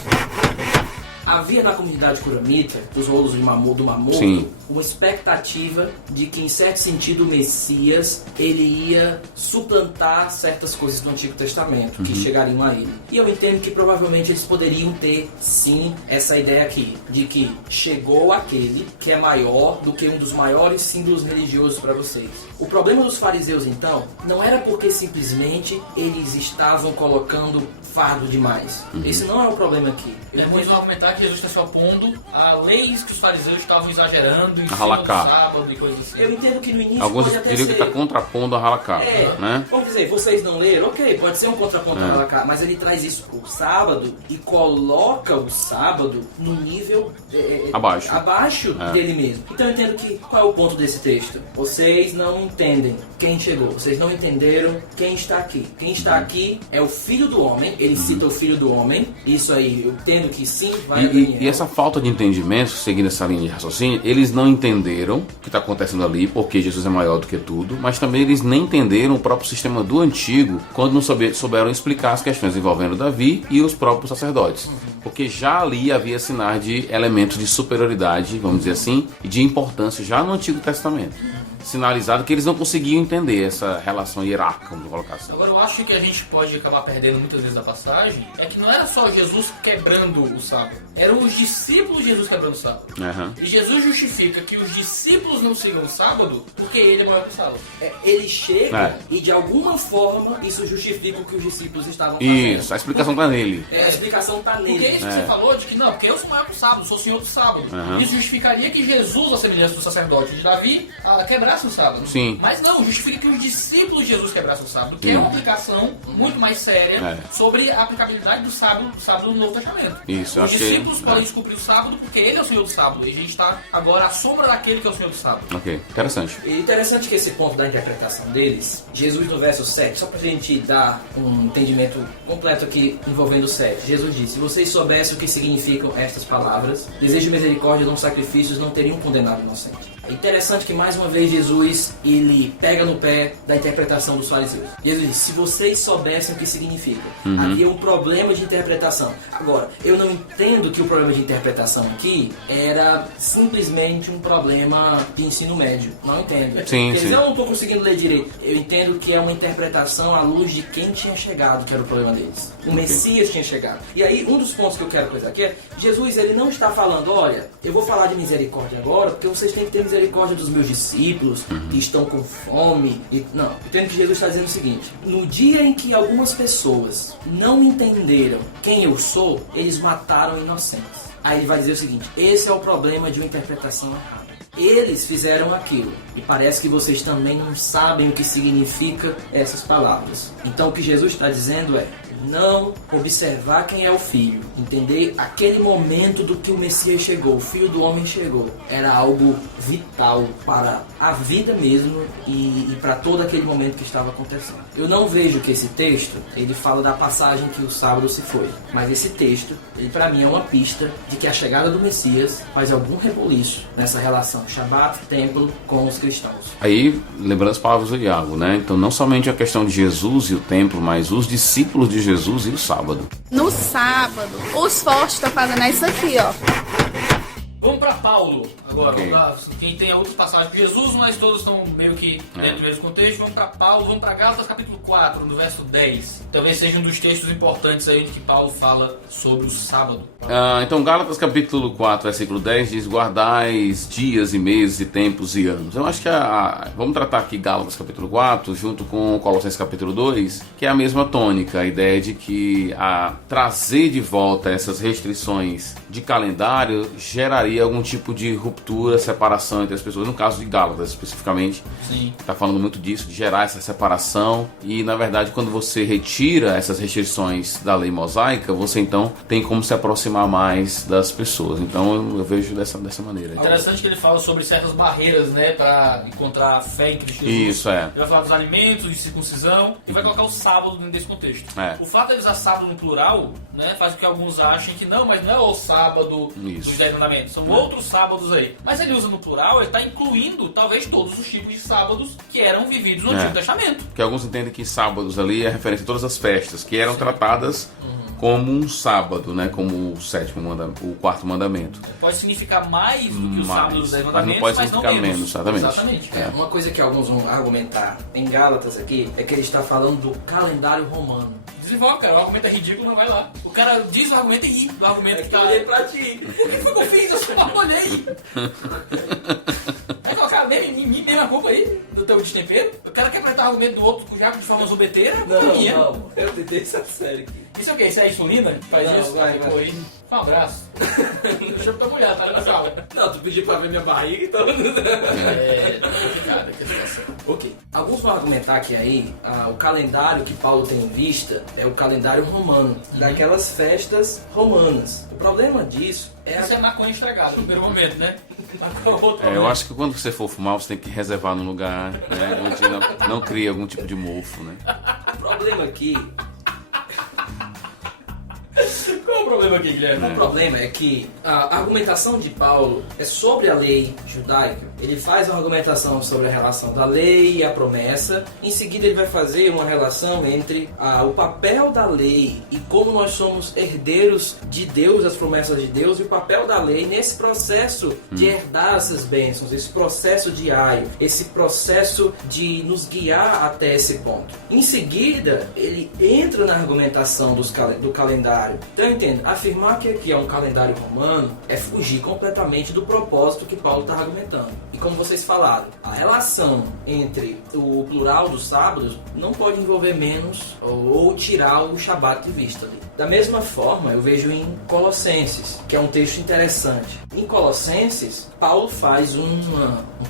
Havia na comunidade curamita, os rolos do Mamoto, Sim. uma expectativa de que, em certo sentido, o Messias ele ia suplantar certas coisas do Antigo Testamento que chegariam a ele. E eu entendo que provavelmente eles poderiam ter, sim, essa ideia aqui, de que chegou aquele que é maior do que um dos maiores símbolos religiosos para vocês. O problema dos fariseus, então, não era porque simplesmente eles estavam colocando fardo demais. Esse não é o problema aqui. Depois vão argumentar que Jesus está se opondo a leis que os fariseus estavam exagerando em cima do Halakha. sábado e coisas assim. Eu entendo que no início Alguns pode até diriam que ser... está contrapondo a Halakha, né? Vamos dizer, vocês não leram? Ok, pode ser um contraponto a Halakha, mas ele traz isso pro sábado e coloca o sábado no nível abaixo dele mesmo. Então eu entendo que, qual é o ponto desse texto? Vocês não entendem quem chegou, vocês não entenderam quem está aqui. Quem está aqui é o Filho do Homem, ele cita o Filho do Homem, isso aí eu entendo que sim, vai a Daniel. E essa falta de entendimento, seguindo essa linha de raciocínio, eles não entenderam o que está acontecendo ali, porque Jesus é maior do que tudo, mas também eles nem entenderam o próprio sistema do antigo, quando não souberam explicar as questões envolvendo Davi e os próprios sacerdotes. Porque já ali havia sinais de elementos de superioridade, vamos dizer assim, e de importância já no Antigo Testamento. Sinalizado que eles não conseguiam entender essa relação hierárquica, vamos colocar assim. Agora, eu acho que a gente pode acabar perdendo muitas vezes a passagem, é que não era só Jesus quebrando o sábado, eram os discípulos de Jesus quebrando o sábado. E Jesus justifica que os discípulos não sigam o sábado porque ele é maior que o sábado. Ele chega e de alguma forma isso justifica o que os discípulos estavam fazendo. Isso, a explicação está nele. A explicação está nele. Porque é isso que você falou, de que não, porque eu sou maior que o sábado, sou o senhor do sábado. Isso justificaria que Jesus, a semelhança do sacerdote de Davi, quebrasse o sábado. Sim. Mas não, justifica que os discípulos de Jesus quebrassem o sábado, que é uma aplicação muito mais séria sobre a aplicabilidade do sábado no Novo Testamento. Isso, os discípulos podem descumprir o sábado porque ele é o Senhor do sábado, e a gente está agora à sombra daquele que é o Senhor do sábado. Ok, interessante. E interessante que esse ponto da interpretação deles, Jesus no verso 7, só pra gente dar um entendimento completo aqui envolvendo o 7, Jesus disse: se vocês soubessem o que significam estas palavras, desejo de misericórdia, não sacrifícios, não teriam condenado o inocente. É interessante que mais uma vez Jesus ele pega no pé da interpretação dos fariseus. Jesus diz: se vocês soubessem o que significa. Havia um problema de interpretação. Agora, eu não entendo que o problema de interpretação aqui era simplesmente um problema de ensino médio. Não entendo. Sim, Quer sim. dizer, eu não estou conseguindo ler direito. Eu entendo que é uma interpretação à luz de quem tinha chegado, que era o problema deles. O Messias tinha chegado. E aí, um dos pontos que eu quero coisar aqui é: Jesus ele não está falando, olha, eu vou falar de misericórdia agora, porque vocês têm que ter misericórdia dos meus discípulos que estão com fome. Não, eu entendo que Jesus está dizendo o seguinte: no dia em que algumas pessoas não entenderam quem eu sou, eles mataram inocentes. Aí ele vai dizer o seguinte: esse é o problema de uma interpretação errada. Eles fizeram aquilo e parece que vocês também não sabem o que significa essas palavras. Então o que Jesus está dizendo é: não observar quem é o Filho, entender aquele momento do que o Messias chegou, o Filho do Homem chegou, era algo vital para a vida mesmo e para todo aquele momento que estava acontecendo. Eu não vejo que esse texto ele fala da passagem que o sábado se foi, mas esse texto, ele para mim é uma pista de que a chegada do Messias faz algum reboliço nessa relação Shabat, templo com os cristãos. Aí, lembrando as palavras do Iago, né? Então, não somente a questão de Jesus e o templo, mas os discípulos de Jesus e o sábado. No sábado, os fortes estão fazendo isso aqui, ó. Vamos pra Paulo agora. Ok. Vamos lá. Quem tem outras passagens de Jesus, mas todos estão meio que dentro do mesmo contexto. Vamos pra Paulo, vamos pra Gálatas capítulo 4, no verso 10. Talvez seja um dos textos importantes aí que Paulo fala sobre o sábado. Então, Gálatas capítulo 4, versículo 10 diz: guardais dias e meses e tempos e anos. Eu acho que vamos tratar aqui Gálatas capítulo 4 junto com Colossenses capítulo 2, que é a mesma tônica, a ideia de que trazer de volta essas restrições de calendário geraria algum tipo de ruptura, separação entre as pessoas. No caso de Gálatas especificamente, está falando muito disso, de gerar essa separação. E na verdade, quando você retira essas restrições da lei mosaica, você então tem como se aproximar mais das pessoas. Então eu vejo dessa maneira. Interessante que ele fala sobre certas barreiras, né, para encontrar fé em Cristo Jesus. Isso, é. Ele vai falar dos alimentos, de circuncisão, e vai colocar o sábado dentro desse contexto. O fato de ele usar sábado no plural, né, faz com que alguns achem que não, mas não é o sábado dos 10 mandamentos, são outros sábados aí. Mas ele usa no plural, ele está incluindo talvez todos os tipos de sábados que eram vividos no Antigo Testamento. Porque alguns entendem que sábados ali é referência a todas as festas que eram tratadas como um sábado, né? Como o quarto mandamento. Pode significar mais do que o sábado dos 10 mas mandamentos, não pode mas não significar menos. menos, Exatamente. Uma coisa que alguns vão argumentar em Gálatas aqui é que ele está falando do calendário romano. Desenvolve, cara. O argumento é ridículo, não vai lá. O cara diz o argumento e ri do argumento que Eu olhei pra ti. O que foi que eu fiz? Eu só olhei. Vai colocar em mim mesmo a culpa aí do teu destempero? O cara quer apresentar o argumento do outro já de forma zombeteira? Não. Eu tentei essa série aqui. Isso é o quê? Isso é insulina? Faz Não, isso? vai. Pô, aí. Um abraço. Deixa eu tua mulher, tá ali na sala. Não, tu pediu pra ver minha barriga, então... Complicado aqui a situação. Ok. Alguns vão argumentar que aí o calendário que Paulo tem em vista é o calendário romano, daquelas festas romanas. O problema disso é Isso é maconha estragada no primeiro momento, né? Eu acho que quando você for fumar, você tem que reservar num lugar, né, onde não cria algum tipo de mofo, né? O problema aqui... Qual é o problema aqui, Guilherme? O problema é que a argumentação de Paulo é sobre a lei judaica. Ele faz uma argumentação sobre a relação da lei e a promessa. Em seguida ele vai fazer uma relação entre o papel da lei e como nós somos herdeiros de Deus, as promessas de Deus, e o papel da lei nesse processo de herdar essas bênçãos, esse processo diário, esse processo de nos guiar até esse ponto. Em seguida, ele entra na argumentação do calendário. Então, entendo, afirmar que aqui é um calendário romano é fugir completamente do propósito que Paulo está argumentando. E como vocês falaram, a relação entre o plural dos sábados não pode envolver menos ou tirar o Shabat de vista ali. Da mesma forma, eu vejo em Colossenses, que é um texto interessante. Em Colossenses, Paulo faz um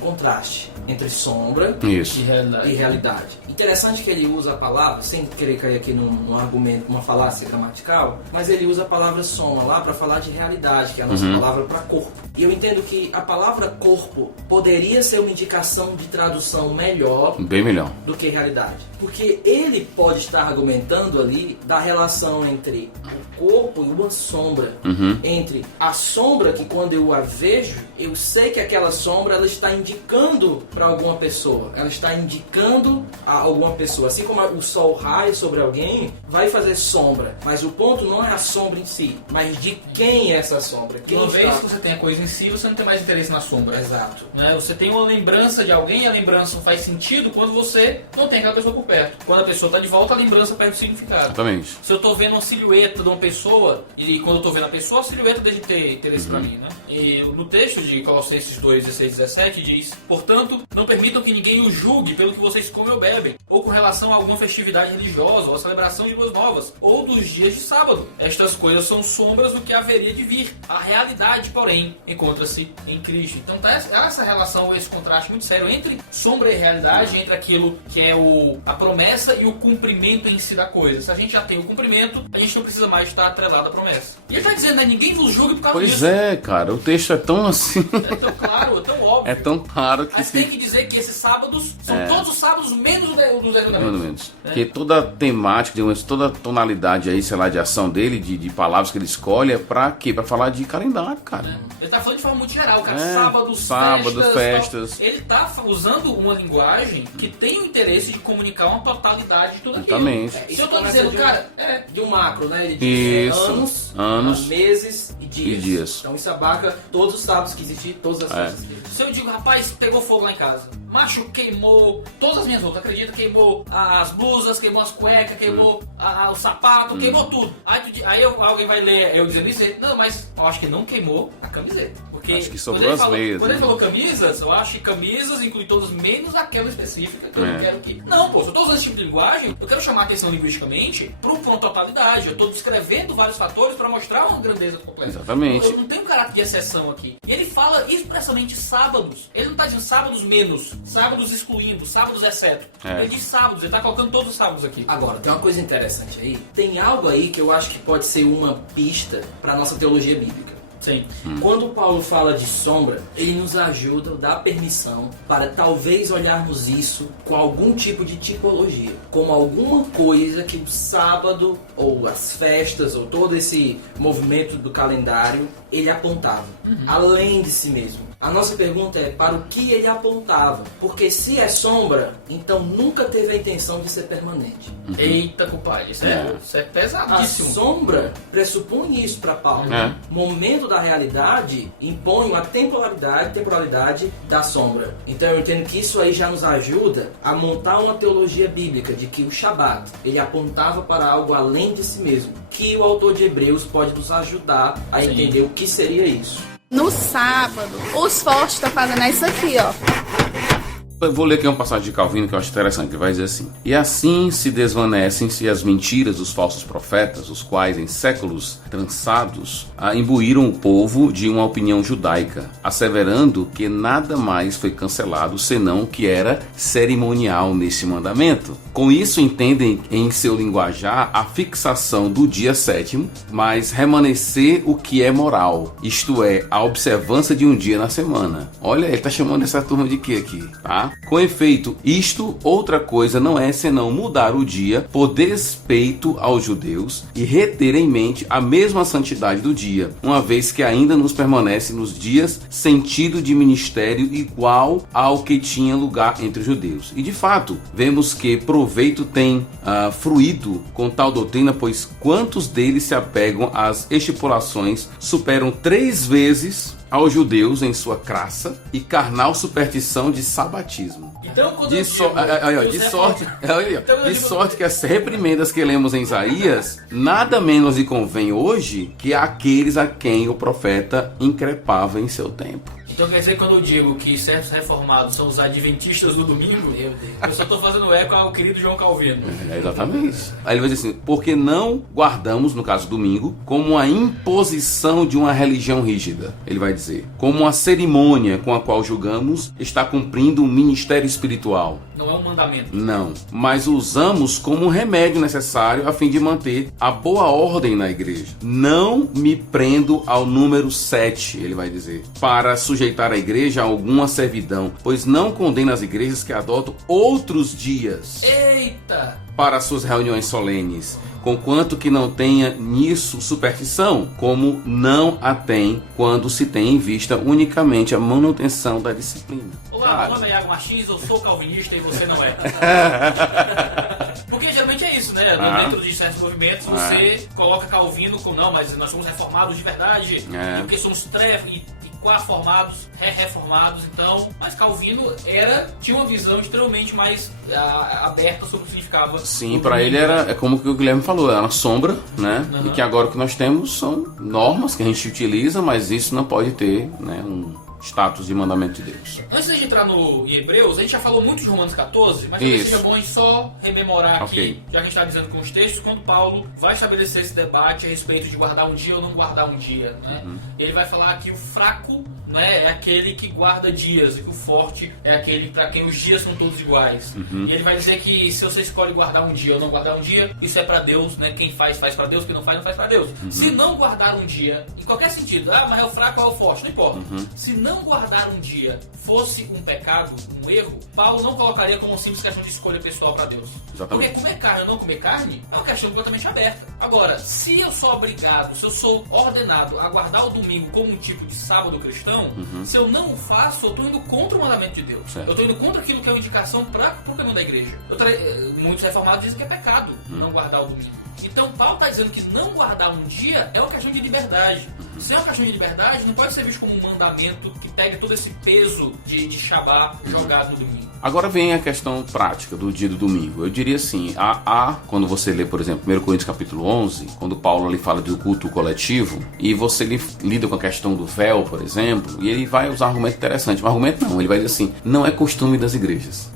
contraste entre sombra e realidade. Interessante que ele usa a palavra, sem querer cair aqui num argumento, uma falácia gramatical, mas ele usa a palavra soma lá para falar de realidade, que é a nossa palavra para corpo. E eu entendo que a palavra corpo poderia ser uma indicação de tradução melhor, bem melhor, do que realidade. Porque ele pode estar argumentando ali da relação entre o corpo e uma sombra. Entre a sombra que quando eu a vejo, eu sei que aquela sombra ela está indicando para alguma pessoa. Ela está indicando a alguma pessoa. Assim como o sol raia sobre alguém, vai fazer sombra. Mas o ponto não é a sombra em si, mas de quem é essa sombra. Quem Uma está... vez que você tem a coisa em si, você não tem mais interesse na sombra. Exato. Né? Você tem uma lembrança de alguém e a lembrança faz sentido quando você não tem aquela pessoa por perto. Quando a pessoa está de volta, a lembrança perde o significado. Exatamente. Se eu estou vendo uma silhueta de uma pessoa, e quando eu estou vendo a pessoa, a silhueta deixa de ter interesse para mim. Né? E no texto de Colossenses 2, 16 e 17 diz: portanto, não permitam que ninguém os julgue pelo que vocês comem ou bebem, ou com relação a alguma festividade religiosa, ou a celebração de boas novas, ou dos dias de sábado. Estas coisas são sombras do que haveria de vir. A realidade, porém, encontra-se em Cristo. Então tá essa relação, esse contraste muito sério entre sombra e realidade, entre aquilo que é a promessa e o cumprimento em si da coisa. Se a gente já tem o cumprimento, a gente não precisa mais estar atrelado à promessa. E ele está dizendo, né, ninguém vos julgue por causa disso. Pois é, cara, o texto é tão assim... É tão claro, é tão óbvio. É tão claro que... Mas tem que dizer que esses sábados são todos os sábados, menos os 10 mandamentos. Porque toda a temática, digamos, toda a tonalidade aí, sei lá, de ação dele, de palavras que ele escolhe, é pra quê? Pra falar de calendário, cara. Ele tá falando de forma muito geral, cara. Sábado, sábado, festas. Ele tá usando uma linguagem que tem o interesse de comunicar uma totalidade de tudo aquilo. Exatamente. Se eu tô dizendo, cara, de um macro, né? Ele diz anos, meses e dias. E Então isso abarca todos os sábados que existem, todas as festas. Se eu digo, rapaz, pegou fogo lá em casa, macho queimou todas as minhas roupas, acredita? Queimou as blusas, queimou as cuecas, queimou o sapato, queimou tudo. Aí alguém vai ler eu dizendo isso, não, mas eu acho que não queimou a camiseta. Porque acho que sobrou as meias. Quando ele falou camisas, eu acho que camisas inclui todas menos aquela específica que eu não quero que... Não, pô, se eu tô usando esse tipo de linguagem, eu quero chamar a atenção linguisticamente pra uma totalidade. Eu tô descrevendo vários fatores pra mostrar uma grandeza completa. Exatamente. Eu não tenho caráter de exceção aqui. E ele fala expressamente sábados. Ele não tá dizendo sábados menos, sábados excluindo, sábados exceto. Ele diz sábados, ele tá colocando todos os sábados aqui. Agora, tem uma coisa interessante aí. Tem algo aí que eu acho que pode ser uma pista pra nossa teologia bíblica. Sim. Quando Paulo fala de sombra, ele nos ajuda, dá permissão para talvez olharmos isso com algum tipo de tipologia, como alguma coisa que o sábado, ou as festas, ou todo esse movimento do calendário, ele apontava, além de si mesmo. A nossa pergunta é para o que ele apontava, porque se é sombra, então nunca teve a intenção de ser permanente. Eita, compadre, isso é pesadíssimo. A sombra pressupõe isso para Paulo. Momento da realidade impõe uma temporalidade da sombra. Então eu entendo que isso aí já nos ajuda a montar uma teologia bíblica de que o Shabat, ele apontava para algo além de si mesmo, que o autor de Hebreus pode nos ajudar a entender o que seria isso. No sábado, os fortes estão fazendo isso aqui, ó. Eu vou ler aqui uma passagem de Calvino que eu acho interessante, que vai dizer assim: e assim se desvanecem-se as mentiras dos falsos profetas, os quais em séculos trançados imbuíram o povo de uma opinião judaica, asseverando que nada mais foi cancelado senão o que era cerimonial nesse mandamento. Com isso entendem em seu linguajar a fixação do dia sétimo, mas remanescer o que é moral, isto é, a observância de um dia na semana. Olha, ele está chamando essa turma de quê aqui, tá? Com efeito, isto outra coisa não é senão mudar o dia por despeito aos judeus e reter em mente a mesma santidade do dia, uma vez que ainda nos permanece nos dias sentido de ministério igual ao que tinha lugar entre os judeus. E de fato, vemos que proveito tem fruído com tal doutrina, pois quantos deles se apegam às estipulações superam 3 vezes aos judeus em sua crassa e carnal superstição de sabatismo. Então, quando de sorte que as reprimendas que lemos em Isaías nada menos lhe convém hoje que àqueles a quem o profeta increpava em seu tempo. Então quer dizer que quando eu digo que certos reformados são os adventistas do domingo, eu só estou fazendo eco ao querido João Calvino. Exatamente. Aí ele vai dizer assim: porque não guardamos, no caso domingo, como a imposição de uma religião rígida. Ele vai dizer, como uma cerimônia com a qual julgamos está cumprindo um ministério espiritual. Não é um mandamento. Não, mas usamos como um remédio necessário a fim de manter a boa ordem na igreja. Não me prendo ao número 7, ele vai dizer, para sujeitar a igreja a alguma servidão, pois não condeno as igrejas que adotam outros dias. Eita! Para suas reuniões solenes, conquanto que não tenha nisso superstição, como não a tem quando se tem em vista unicamente a manutenção da disciplina. Olá, meu nome é Iago Martins, eu sou calvinista e você não é. Porque geralmente é isso, né? Dentro de certos movimentos você coloca Calvino como, não, mas nós somos reformados de verdade, porque somos trevas e formados, reformados, então, mas Calvino tinha uma visão extremamente mais aberta sobre o que significava. Sim, para ele é como que o Guilherme falou, era uma sombra, né? E que agora o que nós temos são normas que a gente utiliza, mas isso não pode ter, né, um status de mandamento de Deus. Antes de entrar em Hebreus, a gente já falou muito de Romanos 14, mas talvez seja bom a gente só rememorar aqui, já que a gente está dizendo com os textos, quando Paulo vai estabelecer esse debate a respeito de guardar um dia ou não guardar um dia, né? Ele vai falar que o fraco, né, é aquele que guarda dias, e que o forte é aquele para quem os dias são todos iguais. E ele vai dizer que se você escolhe guardar um dia ou não guardar um dia, isso é para Deus, né? Quem faz para Deus, quem não faz para Deus. Se não guardar um dia, em qualquer sentido, mas é o fraco ou é o forte, não importa. Se não não guardar um dia fosse um pecado, um erro, Paulo não colocaria como uma simples questão de escolha pessoal para Deus. Exatamente. Porque comer carne ou não comer carne é uma questão completamente aberta. Agora, se eu sou obrigado, se eu sou ordenado a guardar o domingo como um tipo de sábado cristão, se eu não o faço, eu estou indo contra o mandamento de Deus. Certo. Eu estou indo contra aquilo que é uma indicação para o caminho da igreja. Muitos reformados dizem que é pecado não guardar o domingo. Então, Paulo está dizendo que não guardar um dia é uma questão de liberdade. Se é uma questão de liberdade, não pode ser visto como um mandamento que pega todo esse peso de Shabá jogado no domingo. Agora vem a questão prática do dia do domingo. Eu diria assim, quando você lê, por exemplo, 1 Coríntios capítulo 11, quando Paulo ali fala do culto coletivo, e você lida com a questão do véu, por exemplo, e ele vai usar um argumento interessante. Um argumento não, ele vai dizer assim, não é costume das igrejas.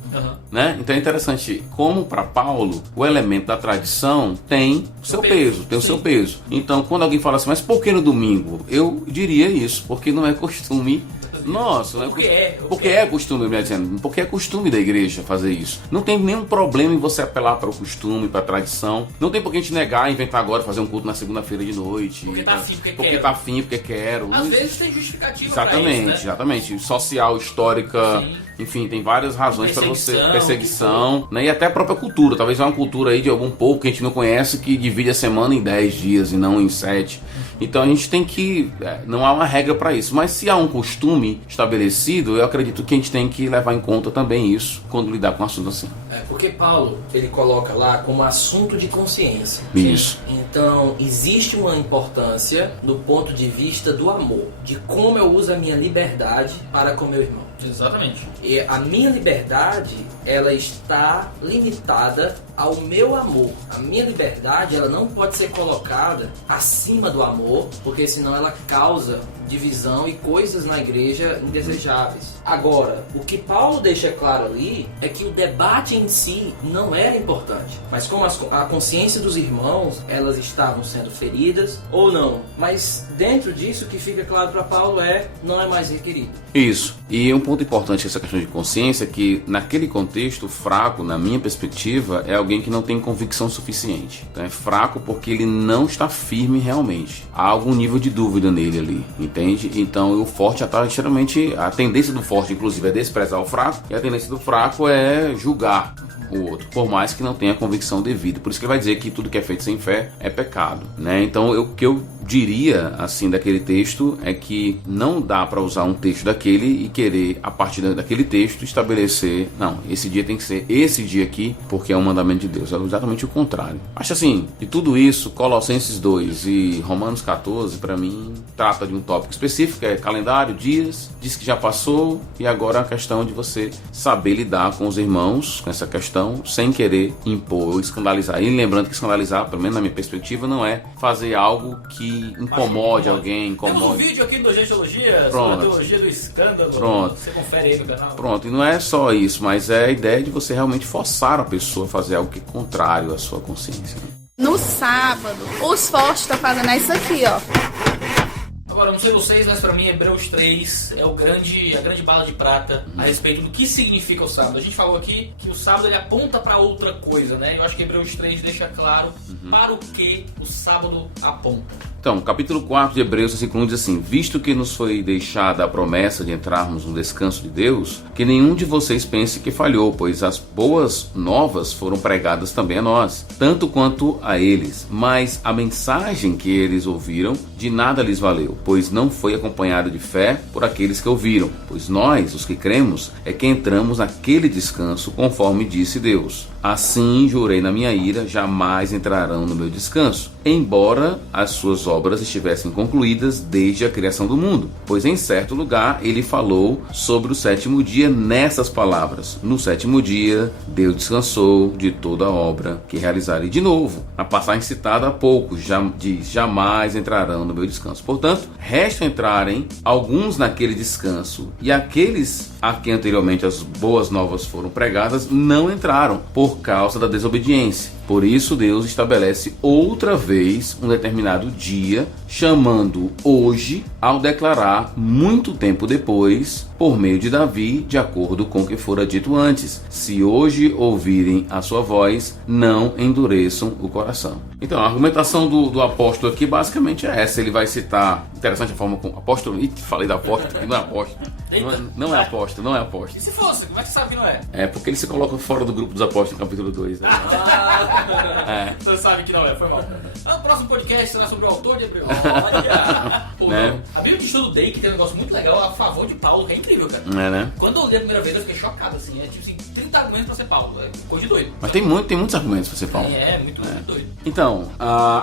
Né? Então é interessante como para Paulo o elemento da tradição tem o seu peso, tem o seu peso. Então quando alguém fala assim, mas por que no domingo? Eu diria isso, porque não é costume nosso, né? Porque é costume, porque é costume da igreja fazer isso. Não tem nenhum problema em você apelar para o costume, para a tradição. Não tem por que a gente negar, inventar agora, fazer um culto na segunda-feira de noite. Porque tá afim, porque quero. Às vezes tem justificativa exatamente, pra isso, né? Exatamente. Social, histórica, Sim. Enfim, tem várias razões para você. Perseguição, né? E até a própria cultura. Talvez é uma cultura aí de algum povo que a gente não conhece que divide a semana em 10 dias e não em 7. Então a gente tem que... não há uma regra para isso. Mas se há um costume estabelecido, eu acredito que a gente tem que levar em conta também isso quando lidar com um assunto assim. Porque Paulo, ele coloca lá como assunto de consciência. Isso. Então, existe uma importância do ponto de vista do amor, de como eu uso a minha liberdade para com meu irmão. Exatamente. E a minha liberdade, ela está limitada ao meu amor. A minha liberdade, ela não pode ser colocada acima do amor, porque senão ela causa divisão e coisas na igreja indesejáveis. Agora, o que Paulo deixa claro ali é que o debate em si não era importante, mas como a consciência dos irmãos, elas estavam sendo feridas ou não. Mas dentro disso, o que fica claro para Paulo não é mais requerido. Isso. E um ponto importante essa questão de consciência é que naquele contexto fraco, na minha perspectiva, é alguém que não tem convicção suficiente. Então é fraco porque ele não está firme realmente. Há algum nível de dúvida nele ali, entende? Então o forte geralmente a tendência do forte inclusive é desprezar o fraco, e a tendência do fraco é julgar o outro, por mais que não tenha convicção devida. Por isso que ele vai dizer que tudo que é feito sem fé é pecado, né? Então o que eu diria assim daquele texto é que não dá para usar um texto daquele e querer a partir daquele texto estabelecer, não, esse dia tem que ser esse dia aqui porque é um mandamento de Deus. É exatamente o contrário. Acho assim, de tudo isso, Colossenses 2 e Romanos 14 para mim trata de um tópico específico, é calendário, dias, diz que já passou, e agora é a questão de você saber lidar com os irmãos, com essa questão, sem querer impor ou escandalizar. E lembrando que escandalizar, pelo menos na minha perspectiva, não é fazer algo que incomode alguém, Temos um vídeo aqui do Teologia sobre a teologia do escândalo. Pronto. Você confere aí no canal. Pronto, e não é só isso, mas é a ideia de você realmente forçar a pessoa a fazer algo que é contrário à sua consciência. No sábado, os fortes estão fazendo isso aqui, ó. Agora, não sei vocês, mas pra mim Hebreus 3 é a grande bala de prata a respeito do que significa o sábado. A gente falou aqui que o sábado ele aponta pra outra coisa, né? Eu acho que Hebreus 3 deixa claro para o que o sábado aponta. Então, capítulo 4 de Hebreus, versículo 1 diz assim: visto que nos foi deixada a promessa de entrarmos no descanso de Deus, que nenhum de vocês pense que falhou, pois as boas novas foram pregadas também a nós, tanto quanto a eles. Mas a mensagem que eles ouviram de nada lhes valeu, pois não foi acompanhada de fé por aqueles que ouviram. Pois nós, os que cremos, é que entramos naquele descanso, conforme disse Deus. Assim jurei na minha ira, jamais entrarão no meu descanso, embora as suas obras estivessem concluídas desde a criação do mundo. Pois em certo lugar ele falou sobre o sétimo dia nessas palavras: no sétimo dia Deus descansou de toda a obra que realizara. E de novo, a passagem citada há pouco diz: jamais entrarão no meu descanso. Portanto, resta entrarem alguns naquele descanso, e aqueles a que anteriormente as boas novas foram pregadas não entraram por causa da desobediência. Por isso Deus estabelece outra vez um determinado dia, chamando hoje ao declarar muito tempo depois, por meio de Davi, de acordo com o que fora dito antes: se hoje ouvirem a sua voz, não endureçam o coração. Então, a argumentação do apóstolo aqui basicamente é essa. Ele vai citar, interessante a forma como apóstolo, falei da apóstolo, não é apóstolo. Não é apóstolo, não é apóstolo. E se fosse, como é que você sabe que não é? É porque ele se coloca fora do grupo dos apóstolos no capítulo 2. Né? Você sabe que não é, foi mal. O próximo podcast será sobre o autor de Hebreus. Olha! Pô, Né? A Bíblia de Estudo Day, que tem um negócio muito legal a favor de Paulo, que é incrível, cara. É, né? Quando eu li a primeira vez, eu fiquei chocado, assim. É tipo assim, 30 argumentos pra ser Paulo. É coisa de doido. Mas tem muitos argumentos pra você falar. Muito doido. Então,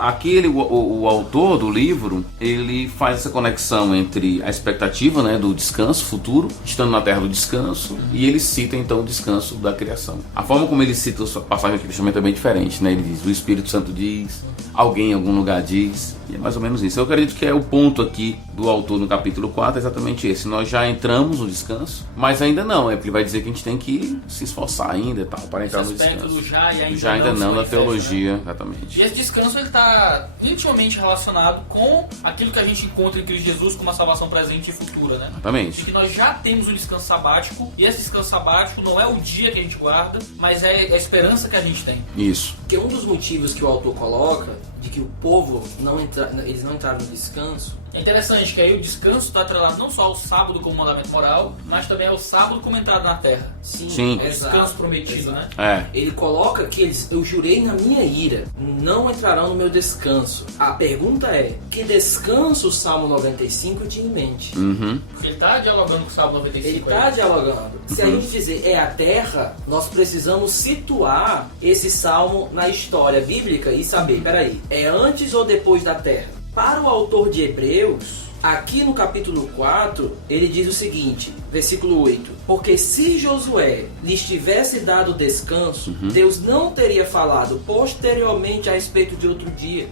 aqui o autor do livro, ele faz essa conexão entre a expectativa, né, do descanso futuro, estando na terra do descanso, e ele cita então o descanso da criação. A forma como ele cita a passagem aqui também é bem diferente, né? Ele diz: o Espírito Santo diz, alguém em algum lugar diz, e é mais ou menos isso. Eu acredito que é o ponto aqui do autor no capítulo 4, é exatamente esse. Nós já entramos no descanso, mas ainda não, porque ele vai dizer que a gente tem que se esforçar ainda e tal, para entrar no descanso. Do já e ainda, já ainda não da teologia, né? exatamente. E esse descanso ele está intimamente relacionado com aquilo que a gente encontra em Cristo Jesus como uma salvação presente e futura, né? Exatamente. E que nós já temos um descanso sabático, e esse descanso sabático não é o dia que a gente guarda, mas é a esperança que a gente tem. Isso. Porque um dos motivos que o autor coloca de que o povo eles não entraram no descanso. É interessante que aí o descanso está atrelado não só ao sábado como mandamento moral, mas também ao sábado como entrada na terra. Sim. É o descanso prometido, né? Ele coloca que eu jurei na minha ira, não entrarão no meu descanso. A pergunta é: que descanso o Salmo 95 tinha em mente? Porque ele está dialogando com o Salmo 95. Ele está dialogando. Se a gente dizer é a terra, nós precisamos situar esse salmo na história bíblica e saber, peraí, é antes ou depois da terra? Para o autor de Hebreus, aqui no capítulo 4, ele diz o seguinte, versículo 8: porque se Josué lhes tivesse dado descanso, Deus não teria falado posteriormente a respeito de outro dia.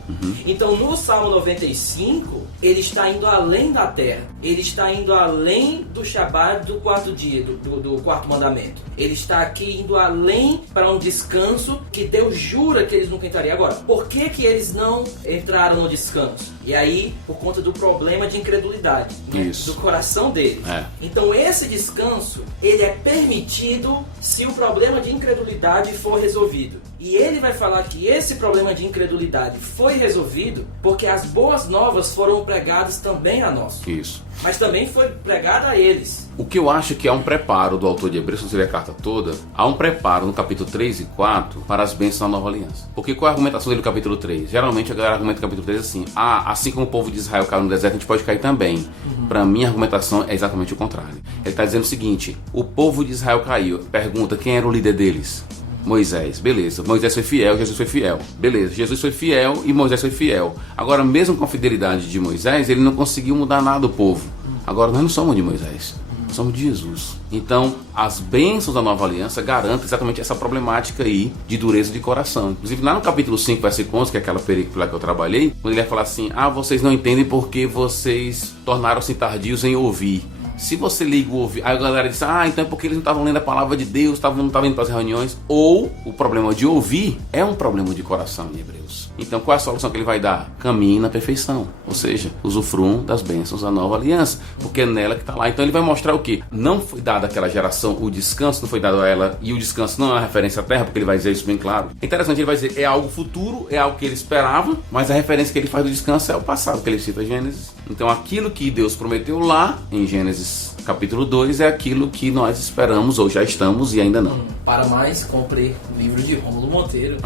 Então, no Salmo 95, ele está indo além da terra. Ele está indo além do Shabat do quarto dia, do quarto mandamento. Ele está aqui indo além para um descanso que Deus jura que eles nunca entrariam. Agora, por que eles não entraram no descanso? E aí, por conta do problema de incredulidade, né? Do coração deles. Então, esse descanso, ele é permitido se o problema de incredulidade for resolvido. E ele vai falar que esse problema de incredulidade foi resolvido porque as boas novas foram pregadas também a nós. Isso. Mas também foi pregada a eles. O que eu acho que há um preparo do autor de Hebreus, se você ler a carta toda, há um preparo no capítulo 3 e 4 para as bênçãos da nova aliança. Porque qual é a argumentação dele no capítulo 3? Geralmente a galera argumenta no capítulo 3 assim: assim como o povo de Israel caiu no deserto, a gente pode cair também. Para mim a argumentação é exatamente o contrário. Ele está dizendo o seguinte: o povo de Israel caiu. Pergunta, quem era o líder deles? Moisés, beleza. Moisés foi fiel, Jesus foi fiel. Beleza, Jesus foi fiel e Moisés foi fiel. Agora, mesmo com a fidelidade de Moisés, ele não conseguiu mudar nada do povo. Agora, nós não somos de Moisés, somos de Jesus. Então, as bênçãos da nova aliança garantem exatamente essa problemática aí de dureza de coração. Inclusive, lá no capítulo 5, versículo 11, que é aquela perícola que eu trabalhei, quando ele vai falar assim: vocês não entendem porque vocês tornaram-se tardios em ouvir. Se você liga o ouvido, aí a galera diz: então é porque eles não estavam lendo a palavra de Deus, não estavam indo para as reuniões. Ou o problema de ouvir é um problema de coração em Hebreus. Então qual é a solução que ele vai dar? Caminhe na perfeição, ou seja, usufruam das bênçãos da nova aliança, porque é nela que está lá. Então ele vai mostrar o que? Não foi dado àquela geração o descanso, não foi dado a ela, e o descanso não é uma referência à terra, porque ele vai dizer isso bem claro. É interessante, ele vai dizer: é algo futuro, é algo que ele esperava, mas a referência que ele faz do descanso é o passado, que ele cita em Gênesis. Então aquilo que Deus prometeu lá em Gênesis capítulo 2 é aquilo que nós esperamos ou já estamos e ainda não. Para mais, compre o livro de Rômulo Monteiro.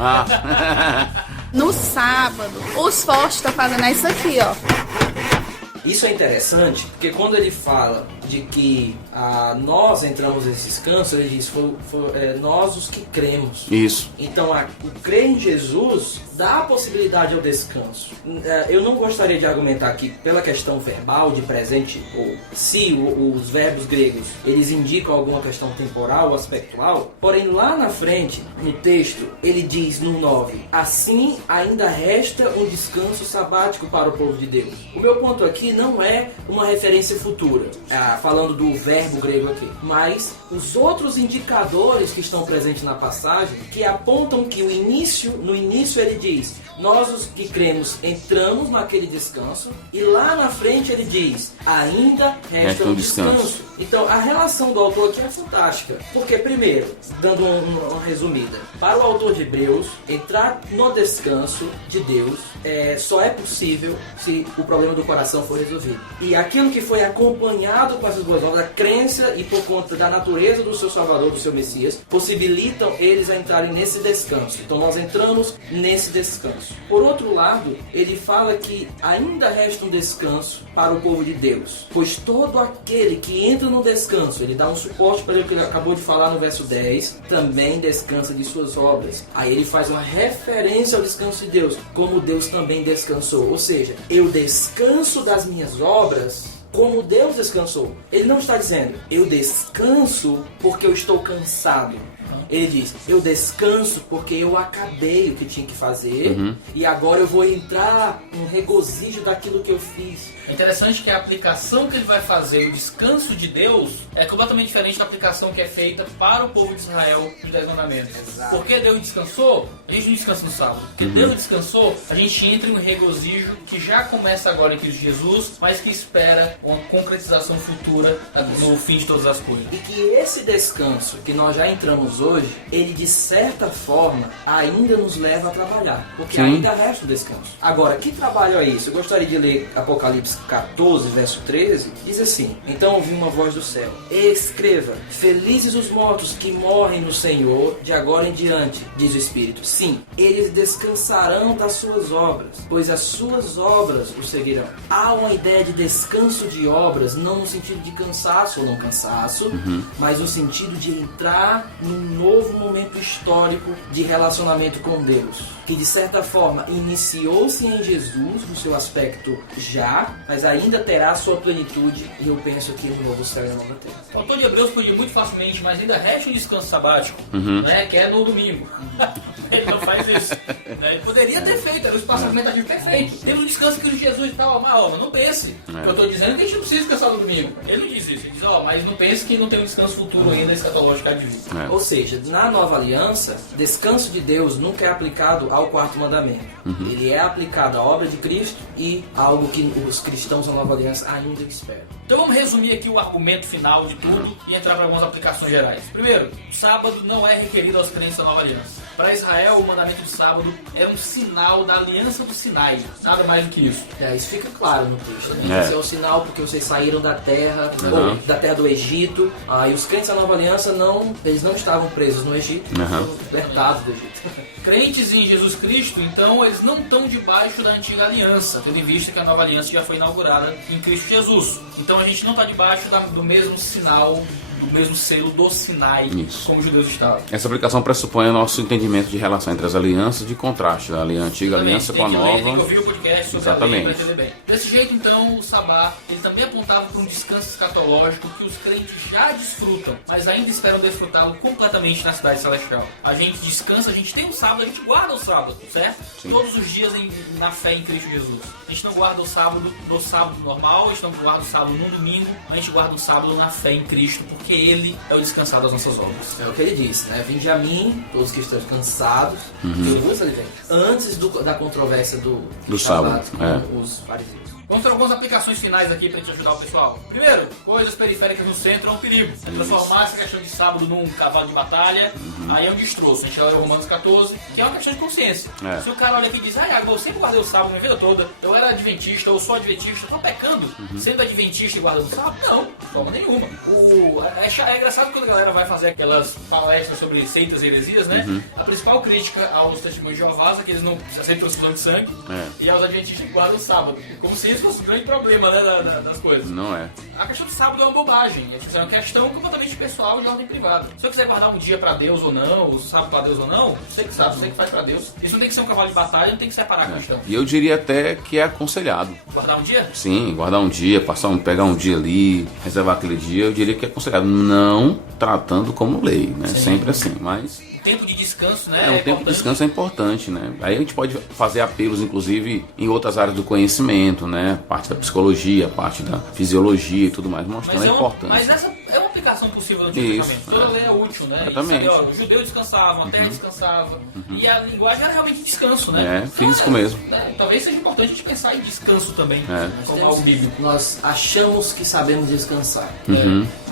No sábado, os fortes estão fazendo isso aqui, ó. Isso é interessante, porque quando ele fala de que nós entramos nesse descanso, ele diz: nós os que cremos. Isso. Então, o crer em Jesus dá a possibilidade ao descanso. Eu não gostaria de argumentar aqui pela questão verbal de presente, ou se os verbos gregos eles indicam alguma questão temporal ou aspectual, porém lá na frente, no texto, ele diz no 9: assim ainda resta um descanso sabático para o povo de Deus. O meu ponto aqui não é uma referência futura. falando do verbo grego aqui. Mas os outros indicadores que estão presentes na passagem, que apontam que no início ele diz, nós os que cremos entramos naquele descanso, e lá na frente ele diz, ainda resta um descanso. Então a relação do autor aqui é fantástica, porque primeiro, dando uma resumida, para o autor de Hebreus, entrar no descanso de Deus só é possível se o problema do coração for resolvido. E aquilo que foi acompanhado com essas boas novas, a crença e por conta da natureza do seu Salvador, do seu Messias, possibilitam eles a entrarem nesse descanso. Então nós entramos nesse descanso. Por outro lado, ele fala que ainda resta um descanso para o povo de Deus, pois todo aquele que entra no descanso, ele dá um suporte para o que ele acabou de falar no verso 10, também descansa de suas obras. Aí ele faz uma referência ao descanso de Deus, como Deus também descansou. Ou seja, eu descanso das minhas obras como Deus descansou. Ele não está dizendo, eu descanso porque eu estou cansado. Ele diz, eu descanso porque eu acabei o que tinha que fazer e agora eu vou entrar no regozijo daquilo que eu fiz. É interessante que a aplicação que ele vai fazer, o descanso de Deus, é completamente diferente da aplicação que é feita para o povo de Israel dos 10 mandamentos. Exato. Porque Deus descansou, a gente não descansa no sábado. Porque Deus descansou, a gente entra em um regozijo que já começa agora em Cristo Jesus, mas que espera uma concretização futura no fim de todas as coisas. E que esse descanso que nós já entramos hoje, ele de certa forma ainda nos leva a trabalhar, porque ainda resta o descanso. Agora, que trabalho é isso? Eu gostaria de ler Apocalipse 14, verso 13, diz assim, então ouvi uma voz do céu, escreva, felizes os mortos que morrem no Senhor, de agora em diante, diz o Espírito. Sim, eles descansarão das suas obras, pois as suas obras os seguirão. Há uma ideia de descanso de obras, não no sentido de cansaço ou não cansaço, mas no sentido de entrar num novo momento histórico de relacionamento com Deus, que de certa forma iniciou-se em Jesus, no seu aspecto já, mas ainda terá sua plenitude, e eu penso que no novo céu e na nova terra. O autor de Hebreus podia muito facilmente, mas ainda resta um descanso sabático, né, que é no domingo. Ele não faz isso. Né? Ele poderia ter feito, era o espaço argumentativo perfeito. Temos um descanso que Jesus e tal, mas não pense. Eu estou dizendo que a gente não precisa descansar no domingo. Ele não diz isso, ele diz, mas não pense que não tem um descanso futuro ainda escatológico de vir. Ou seja, na nova aliança, descanso de Deus nunca é aplicado ao quarto mandamento. Ele é aplicado à obra de Cristo e algo que os cristãos da nova aliança ainda esperam. Então vamos resumir aqui o argumento final de tudo e entrar para algumas aplicações gerais. Primeiro, o sábado não é requerido aos crentes da nova aliança. Para Israel, o mandamento do sábado é um sinal da aliança do Sinai. Nada mais do que isso. Isso fica claro no texto. Né? Esse é o sinal porque vocês saíram da terra, ou da terra do Egito. E os crentes da nova aliança, eles não estavam presos no Egito, foram libertados do Egito. Crentes em Jesus Cristo, então, eles não estão debaixo da antiga aliança, tendo em vista que a nova aliança já foi inaugurada em Cristo Jesus. Então a gente não está debaixo do mesmo sinal, do mesmo selo do Sinai, como os judeus estavam. Essa aplicação pressupõe o nosso entendimento de relação entre as alianças de contraste, a antiga aliança com a nova. Tem que ouvir o podcast sobre a lei para entender bem. Desse jeito, então, o Sabá, ele também apontava para um descanso escatológico que os crentes já desfrutam, mas ainda esperam desfrutá-lo completamente na cidade celestial. A gente descansa, a gente tem um sábado, a gente guarda o sábado, certo? Sim. Todos os dias na fé em Cristo Jesus. A gente não guarda o sábado no sábado normal, a gente não guarda o sábado no domingo, a gente guarda o sábado na fé em Cristo, porque Ele é o descansado das nossas obras. É o que ele disse, né? Vinde a mim, todos que estão cansados, eu vos aliviarei. Antes da controvérsia do sábado com os fariseus. Vamos ter algumas aplicações finais aqui para te ajudar o pessoal. Primeiro, coisas periféricas no centro é um perigo. É transformar essa questão de sábado num cavalo de batalha, aí é um destroço. A gente olha o Romanos 14, que é uma questão de consciência. Se o cara olha aqui e diz, eu sempre guardei o sábado minha vida toda, eu era adventista, eu sou adventista, eu tô pecando sendo adventista e guardando o sábado? Não, de forma nenhuma. É engraçado quando a galera vai fazer aquelas palestras sobre seitas e heresias, né? A principal crítica aos testemunhos de Jeová é que eles não se aceitam o sangue de sangue e aos adventistas que guardam o sábado. Como se isso fosse um grande problema, né, das coisas. Não é. A questão do sábado é uma bobagem. É uma questão completamente pessoal de ordem privada. Se eu quiser guardar um dia pra Deus ou não, o sábado pra Deus ou não, você que sabe, você que faz pra Deus. Isso não tem que ser um cavalo de batalha, não tem que separar a questão. E eu diria até que é aconselhado. Guardar um dia? Sim, guardar um dia, pegar um dia ali, reservar aquele dia, eu diria que é aconselhado. Não tratando como lei, né? Sim. Sempre assim, mas... tempo de descanso, né? Um tempo de importante. descanso é importante, né? Aí a gente pode fazer apelos, inclusive, em outras áreas do conhecimento, né? Parte da psicologia, parte da fisiologia e tudo mais, mostrando a importância. Mas essa é uma aplicação possível do Antigo Testamento. Toda lei é útil, né? Exatamente. E, sabe, ó, o judeu descansava, a terra descansava. E a linguagem era realmente descanso, né? Físico mesmo. Talvez seja importante a gente pensar em descanso também, como algo bíblico. Nós achamos que sabemos descansar,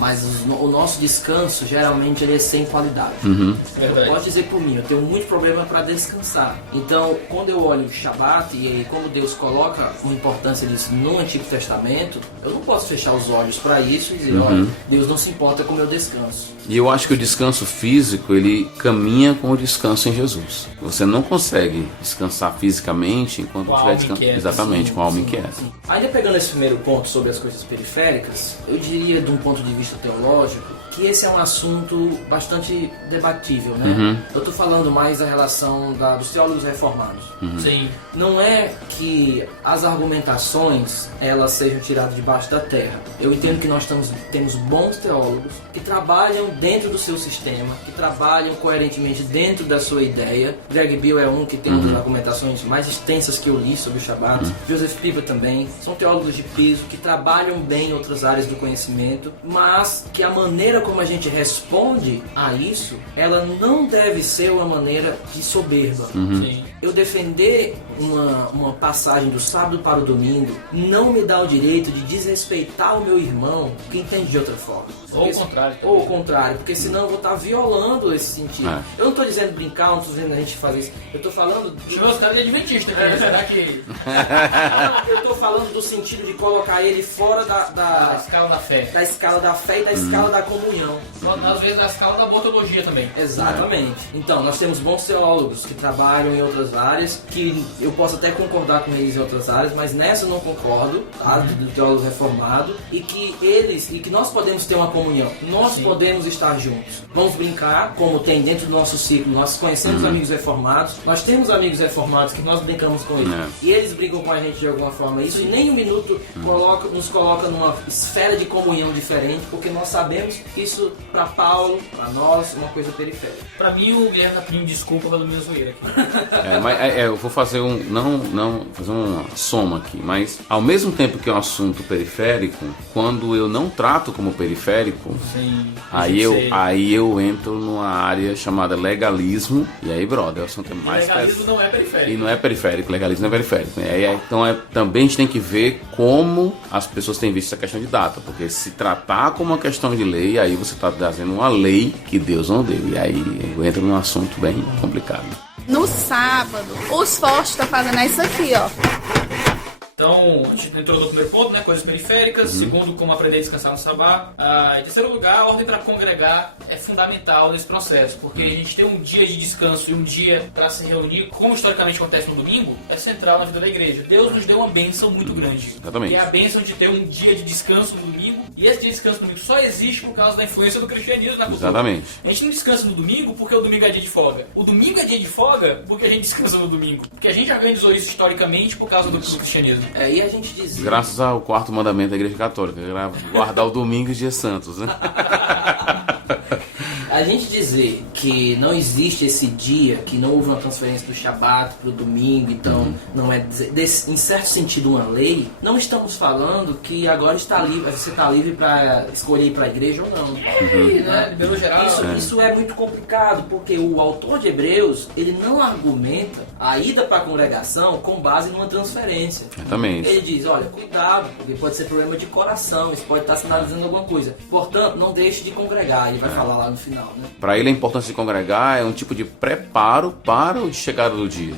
mas o nosso descanso geralmente ele é sem qualidade. Eu posso dizer por mim, eu tenho muito problema para descansar. Então, quando eu olho o Shabat e como Deus coloca uma importância disso no Antigo Testamento, eu não posso fechar os olhos para isso e dizer, olha, Deus não se importa com o meu descanso. E eu acho que o descanso físico, ele caminha com o descanso em Jesus. Você não consegue descansar fisicamente enquanto estiver descansando. Exatamente, com a alma inquieta. Ainda pegando esse primeiro ponto sobre as coisas periféricas, eu diria, de um ponto de vista teológico, que esse é um assunto bastante debatível, né? Eu tô falando mais da relação dos teólogos reformados. Sim. Não é que as argumentações elas sejam tiradas debaixo da terra. Eu entendo que nós temos bons teólogos que trabalham dentro do seu sistema, que trabalham coerentemente dentro da sua ideia. Greg Beale é um que tem uma das argumentações mais extensas que eu li sobre o Shabat. Joseph Pieper também. São teólogos de peso que trabalham bem em outras áreas do conhecimento, mas que a maneira como a gente responde a isso, ela não deve ser uma maneira de soberba. Sim. Eu defender uma passagem do sábado para o domingo não me dá o direito de desrespeitar o meu irmão que entende de outra forma. Ou o contrário. Ou o contrário, porque senão eu vou estar violando esse sentido. Eu não estou dizendo brincar, não estou dizendo a gente fazer isso. Eu estou falando... Os caras de adventista, né? Será que... Não, eu estou falando do sentido de colocar ele fora da escala da fé. Da escala da fé e da escala da comunhão. Às vezes a escala da boa teologia também. Exatamente. Então, nós temos bons teólogos que trabalham em outras áreas, que eu posso até concordar com eles em outras áreas, mas nessa eu não concordo, tá? Do teólogo reformado, e que nós podemos ter uma comunhão, nós podemos estar juntos. Vamos brincar, como tem dentro do nosso ciclo, nós conhecemos amigos reformados, nós temos amigos reformados que nós brincamos com eles, e eles brincam com a gente de alguma forma. Isso em nenhum minuto nos coloca numa esfera de comunhão diferente, porque nós sabemos que isso, para Paulo, para nós, é uma coisa periférica. Para mim, o Guilherme tá pedindo desculpa pela minha zoeira aqui. Eu vou fazer fazer uma soma aqui, mas ao mesmo tempo que é um assunto periférico, quando eu não trato como periférico, aí eu entro numa área chamada legalismo, e aí, brother, o assunto é mais legalismo não é periférico. E não é periférico, legalismo não é periférico. Então também a gente tem que ver como as pessoas têm visto essa questão de data, porque se tratar como uma questão de lei, aí você está trazendo uma lei que Deus não deu, e aí eu entro num assunto bem complicado. No sábado, os fortes estão fazendo isso aqui, ó. Então, a gente entrou no primeiro ponto, né? Coisas periféricas. Segundo, como aprender a descansar no sabá. Em terceiro lugar, a ordem para congregar é fundamental nesse processo, porque a gente ter um dia de descanso e um dia para se reunir, como historicamente acontece no domingo, é central na vida da igreja. Deus nos deu uma bênção muito grande. Exatamente. Que é a bênção de ter um dia de descanso no domingo, e esse dia de descanso no domingo só existe por causa da influência do cristianismo na cultura. Exatamente. A gente não descansa no domingo porque o domingo é dia de folga. O domingo é dia de folga porque a gente descansa no domingo. Porque a gente organizou isso historicamente por causa do cristianismo. E a gente dizia... Graças ao quarto mandamento da Igreja Católica, guardar o domingo e os dias santos, né? A gente dizer que não existe esse dia, que não houve uma transferência do Shabat para o domingo, então não é, em certo sentido, uma lei, não estamos falando que agora você está livre para escolher ir para a igreja ou não. Né? Liberou geral. Isso é muito complicado, porque o autor de Hebreus, ele não argumenta a ida para a congregação com base numa transferência. Exatamente. Ele diz, olha, cuidado, porque pode ser problema de coração, isso pode estar sinalizando alguma coisa. Portanto, não deixe de congregar, ele vai falar lá no final. Para ele a importância de congregar é um tipo de preparo para o chegada do dia.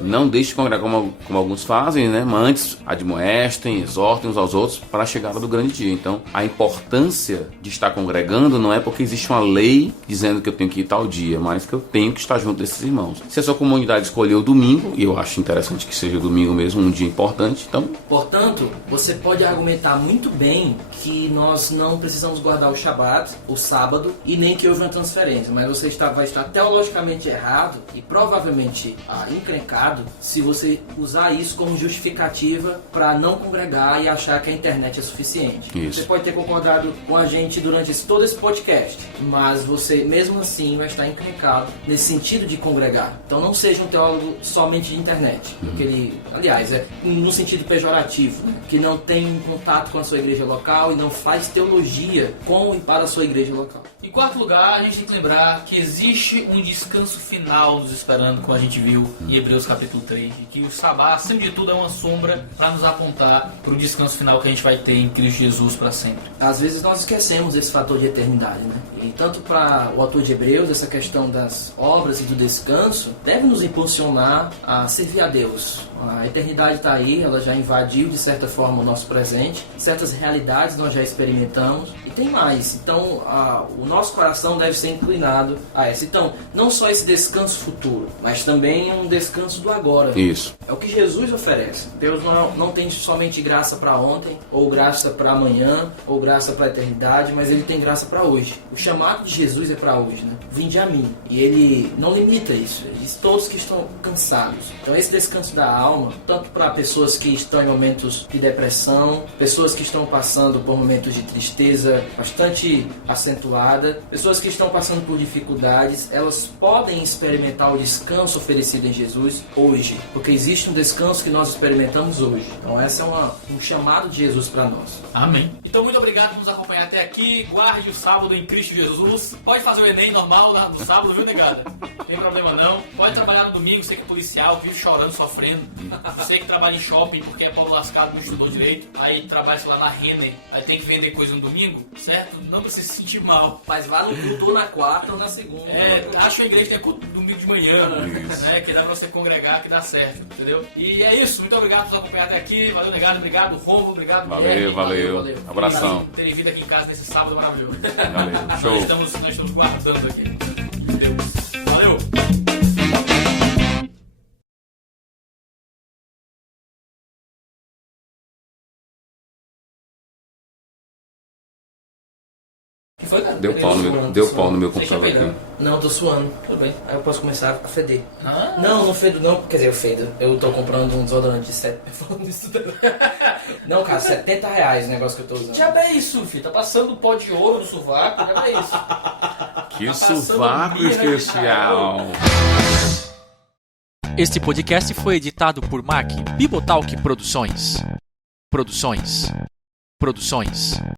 Não deixe de congregar como alguns fazem, né? Mas antes admoestem, exortem uns aos outros para a chegada do grande dia. Então a importância de estar congregando não é porque existe uma lei dizendo que eu tenho que ir tal dia, mas que eu tenho que estar junto desses irmãos. Se a sua comunidade escolheu o domingo, e eu acho interessante que seja o domingo mesmo, um dia importante, então... Portanto, você pode argumentar muito bem que nós não precisamos guardar o Shabat, o sábado, e nem que houve uma transferência, mas você vai estar teologicamente errado e provavelmente encrencado pecado se você usar isso como justificativa para não congregar e achar que a internet é suficiente. Isso. Você pode ter concordado com a gente durante todo esse podcast, mas você mesmo assim vai estar encrencado nesse sentido de congregar. Então não seja um teólogo somente de internet, porque ele, aliás, é no sentido pejorativo, né? Que não tem um contato com a sua igreja local e não faz teologia com e para a sua igreja local. Em quarto lugar, a gente tem que lembrar que existe um descanso final nos esperando, como a gente viu em Hebreus capítulo 3, de que o sabá, acima de tudo, é uma sombra para nos apontar para o descanso final que a gente vai ter em Cristo Jesus para sempre. Às vezes nós esquecemos esse fator de eternidade, né? E tanto para o autor de Hebreus, essa questão das obras e do descanso deve nos impulsionar a servir a Deus. A eternidade está aí, ela já invadiu de certa forma o nosso presente, certas realidades nós já experimentamos e tem mais. Então o nosso coração deve ser inclinado a essa. Então, não só esse descanso futuro, mas também um descanso do agora. Isso. É o que Jesus oferece. Deus não tem somente graça para ontem, ou graça para amanhã, ou graça para a eternidade, mas Ele tem graça para hoje. O chamado de Jesus é para hoje, né? Vinde a mim. E Ele não limita isso. Ele diz todos que estão cansados. Então esse descanso da alma, tanto para pessoas que estão em momentos de depressão, pessoas que estão passando por momentos de tristeza bastante acentuada, pessoas que estão passando por dificuldades, elas podem experimentar o descanso oferecido em Jesus hoje, porque existe um descanso que nós experimentamos hoje. Então esse é um chamado de Jesus para nós. Amém. Então muito obrigado por nos acompanhar até aqui. Guarde o sábado em Cristo Jesus. Pode fazer o Enem normal lá no sábado, viu, negada? Não tem problema não. Pode trabalhar no domingo, você que é policial, vive chorando, sofrendo. Você que trabalha em shopping porque é pobre lascado, não estudou direito. Aí trabalha, sei lá, na Renner, aí tem que vender coisa no domingo, certo? Não precisa se sentir mal. Mas vá no culto ou na quarta ou na segunda. Acho que a igreja tem culto domingo de manhã, né? Que dá pra você congregar, que dá certo, entendeu? E é isso, muito obrigado por nos acompanhar até aqui. Valeu, negado, obrigado, Romulo, obrigado, Guilherme. Valeu. Abração. Por terem vindo aqui em casa nesse sábado maravilhoso. Valeu. Show. Nós estamos guardando aqui. Deus. Valeu. Que foi, cara? Deu pau no meu computador aqui. Não, tô suando. Tudo bem. Aí eu posso começar a feder. Ah. Não fedo não. Quer dizer, eu fedo. Eu tô comprando um desodorante de 7... Falando isso não, cara, R$70 o negócio que eu tô usando. Já é isso, filho. Tá passando pó de ouro no sovaco. Já é isso. Que sovaco especial. Este podcast foi editado por Mac Bibotalk Produções.